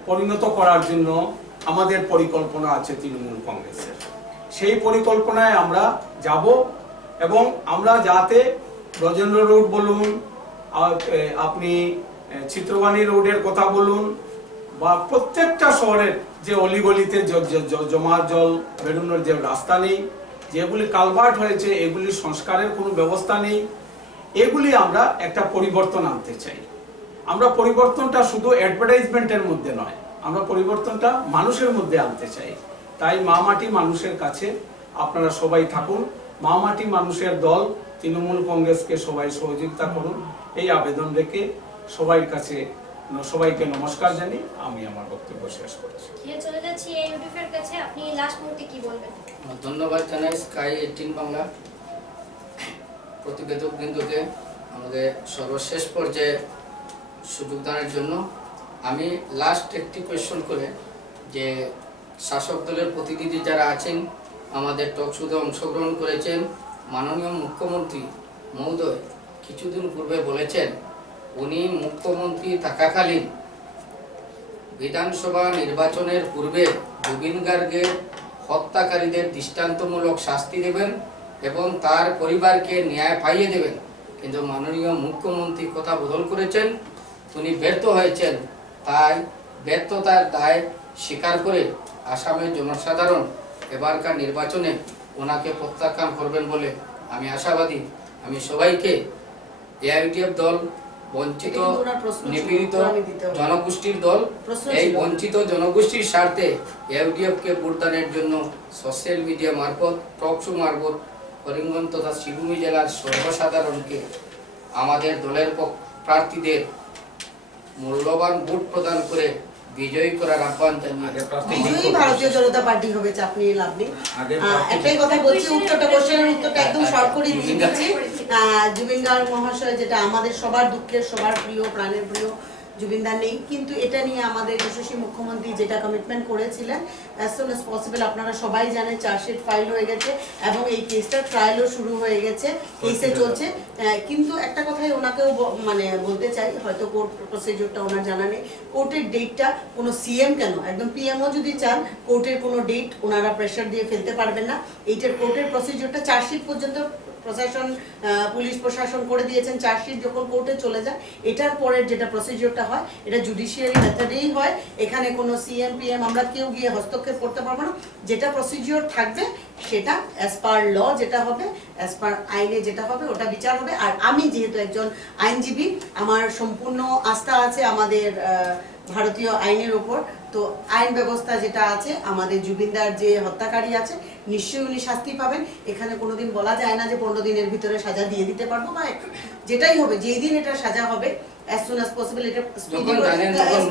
পরিণত করার জন্য আমাদের পরিকল্পনা আছে তৃণমূল কংগ্রেসের। সেই পরিকল্পনায় আমরা যাব এবং আমরা যাতে ব্রজেন্দ্র রোড বলুন, আপনি চিত্রবাণী রোডের কথা বলুন, বা প্রত্যেকটা শহরের যে অলিগলিতে জমা জল বেরোনোর যে রাস্তা নেই, যেগুলি কালভার্ট হয়েছে এগুলি সংস্কারের কোনো ব্যবস্থা নেই, এগুলি আমরা একটা পরিবর্তন আনতে চাই। আমরা পরিবর্তনটা শুধু অ্যাডভার্টাইজমেন্টের মধ্যে নয়, আমরা পরিবর্তনটা মানুষের মধ্যে আনতে চাই। তাই মা মাটি মানুষের কাছে আপনারা সবাই থাকুন, মা মাটি মানুষের দল তৃণমূল কংগ্রেসকে সবাই সহযোগিতা করুন, এই আবেদন রেখে সবাইকে নমস্কার জানিয়ে আমি আমার বক্তব্য শেষ করছি। চলে যাচ্ছি ইউটিউবের কাছে, আপনি লাস্ট মুহূর্তে কি বলবেন? ধন্যবাদ জানাই স্কাই 18 বাংলা প্রতিবেদক বৃন্দকে আমাদের সর্বশেষ পর্যায়ে সুযোগ দানের জন্য। আমি লাস্ট একটি কোয়েশ্চন করে যে শাসক দলের প্রতিনিধি যারা আছেন আমাদের টক শোতে অংশগ্রহণ করেছেন, মাননীয় মুখ্যমন্ত্রী মহোদয় কিছুদিন পূর্বে বলেছেন উনি মুখ্যমন্ত্রী থাকাকালীন বিধানসভা নির্বাচনের পূর্বে জুবিন গার্গের হত্যাকারীদের দৃষ্টান্তমূলক শাস্তি দেবেন এবং তার পরিবারকে ন্যায় পাইয়ে দেবেন। কিন্তু মাননীয় মুখ্যমন্ত্রী কথা বদল করেছেন, উনি ব্যর্থ হয়েছেন। তাই ব্যর্থতার দায় স্বীকার করে আসামের জনসাধারণ এবারকার নির্বাচনে ওনাকে প্রত্যাখ্যান করবেন বলে আমি আশাবাদী। আমি সবাইকে এআইটিএফ দল বঞ্চিত নিপীড়িত জনগোষ্ঠীর দল, এই বঞ্চিত জনগোষ্ঠীর স্বার্থে এআইটিএফকে ভোটদানের জন্য সোশ্যাল মিডিয়া মারফত, টক শো মারফত করিমগঞ্জ তথা শিবভূমি জেলার সর্বসাধারণকে আমাদের দলের প্রার্থীদের মূল্যবান ভোট প্রদান করে বিজয়ী করার আহ্বান জানিয়ে বিজয়ী ভারতীয় জনতা পার্টি হবে, চাপ নিয়ে লাভ নেই। একটাই কথা বলছি, কোশ্চেনের উত্তরটা একদম শর্ট করে দিয়ে দিচ্ছি। জুবিন গার্গ মহাশয়, যেটা আমাদের সবার দুঃখের, সবার প্রিয়, প্রাণের প্রিয়, জুবিনদার নেই, কিন্তু এটা নিয়ে আমাদের যশস্বী মুখ্যমন্ত্রী যেটা কমিটমেন্ট করেছিলেন, অ্যাজ সুন অ্যাজ পসিবল, আপনারা সবাই জানেন চার্জশিট ফাইল হয়ে গেছে এবং এই কেসটার ট্রায়ালও শুরু হয়ে গেছে, কেসে চলছে। কিন্তু একটা কথাই ওনাকেও মানে বলতে চাই, হয়তো কোর্ট প্রসিডিউরটা ওনার জানা নেই, কোর্টের ডেটটা কোনো সিএম কেন, একদম পিএমও যদি চান কোর্টের কোনো ডেট ওনারা প্রেশার দিয়ে ফেলতে পারবেন না। এইটার কোর্টের প্রসিডিউরটা চার্জশিট পর্যন্ত প্রশাসন, পুলিশ প্রশাসন করে দিয়েছেন। চার্জশিট যখন কোর্টে চলে যায়, এটার পরের যেটা প্রসিডিউরটা হয় এটা জুডিশিয়ারি মেথডেই হয়। এখানে কোনো সিএম পিএম আমরা কেউ গিয়ে হস্তক্ষেপ করতে পারবো না। যেটা প্রসিডিউর থাকবে সেটা অ্যাজ পার ল যেটা হবে, অ্যাজ পার আইনে যেটা হবে ওটা বিচার হবে। আর আমি যেহেতু একজন আইনজীবী, আমার সম্পূর্ণ আস্থা আছে আমাদের ভারতীয় আইনের উপর। তো আইন ব্যবস্থা যেটা আছে, আমাদের জুবিনদার যে হত্যাকারী আছে নিশ্চয়ই উনি শাস্তি পাবেন। এখানে কোনোদিন বলা যায় না যে 15 দিনের ভিতরে সাজা দিয়ে দিতে পারবো, বা যেটাই হবে, যেই দিন এটা সাজা হবে as soon as possible, এটা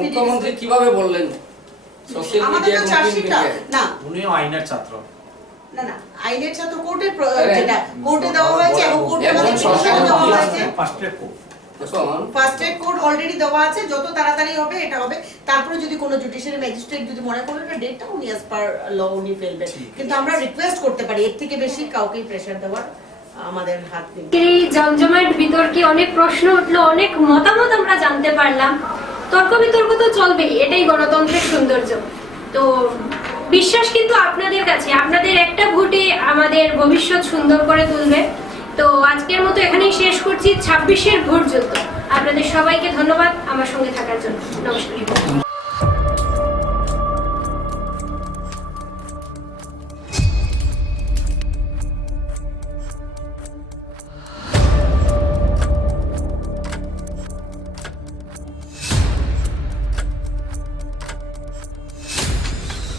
মুখ্যমন্ত্রী কিভাবে বললেন সোশ্যাল মিডিয়া না, উনিও আইনের ছাত্র, না না আইনের ছাত্র, কোর্টের যেটা কোর্টে দেওয়া হয়েছে এবং কোর্টে আমাদের দেওয়া হয়েছে, ফার্স্ট ট্র্যাক কোর্ট অলরেডি দেওয়া আছে। যত তাড়াতাড়ি হবে এটা হবে। তারপরে যদি কোনো জুডিশিয়ারি ম্যাজিস্ট্রেট যদি মনে করেন এটা ডেটটা উনি অ্যাজ পার ল উনি ফেলবেন, কিন্তু আমরা রিকোয়েস্ট করতে পারি, এর থেকে বেশি কাউকেই প্রেসার দেওয়ার আমাদের হাত নেই। এই জমজমাট বিতর্কে অনেক প্রশ্ন উঠলো, অনেক মতামত আমরা জানতে পারলাম। তর্ক বিতর্ক তো চলবেই, এটাই গণতন্ত্রের সৌন্দর্য। তো বিশ্বাস কিন্তু আপনাদের কাছে, আপনাদের একটা ভোটে আমাদের ভবিষ্যৎ সুন্দর করে তুলবে। তো আজকের মতো এখানেই শেষ করছি 26-এর ভোট যুদ্ধ। আপনাদের সবাইকে ধন্যবাদ আমার সঙ্গে থাকার জন্য। নমস্কার।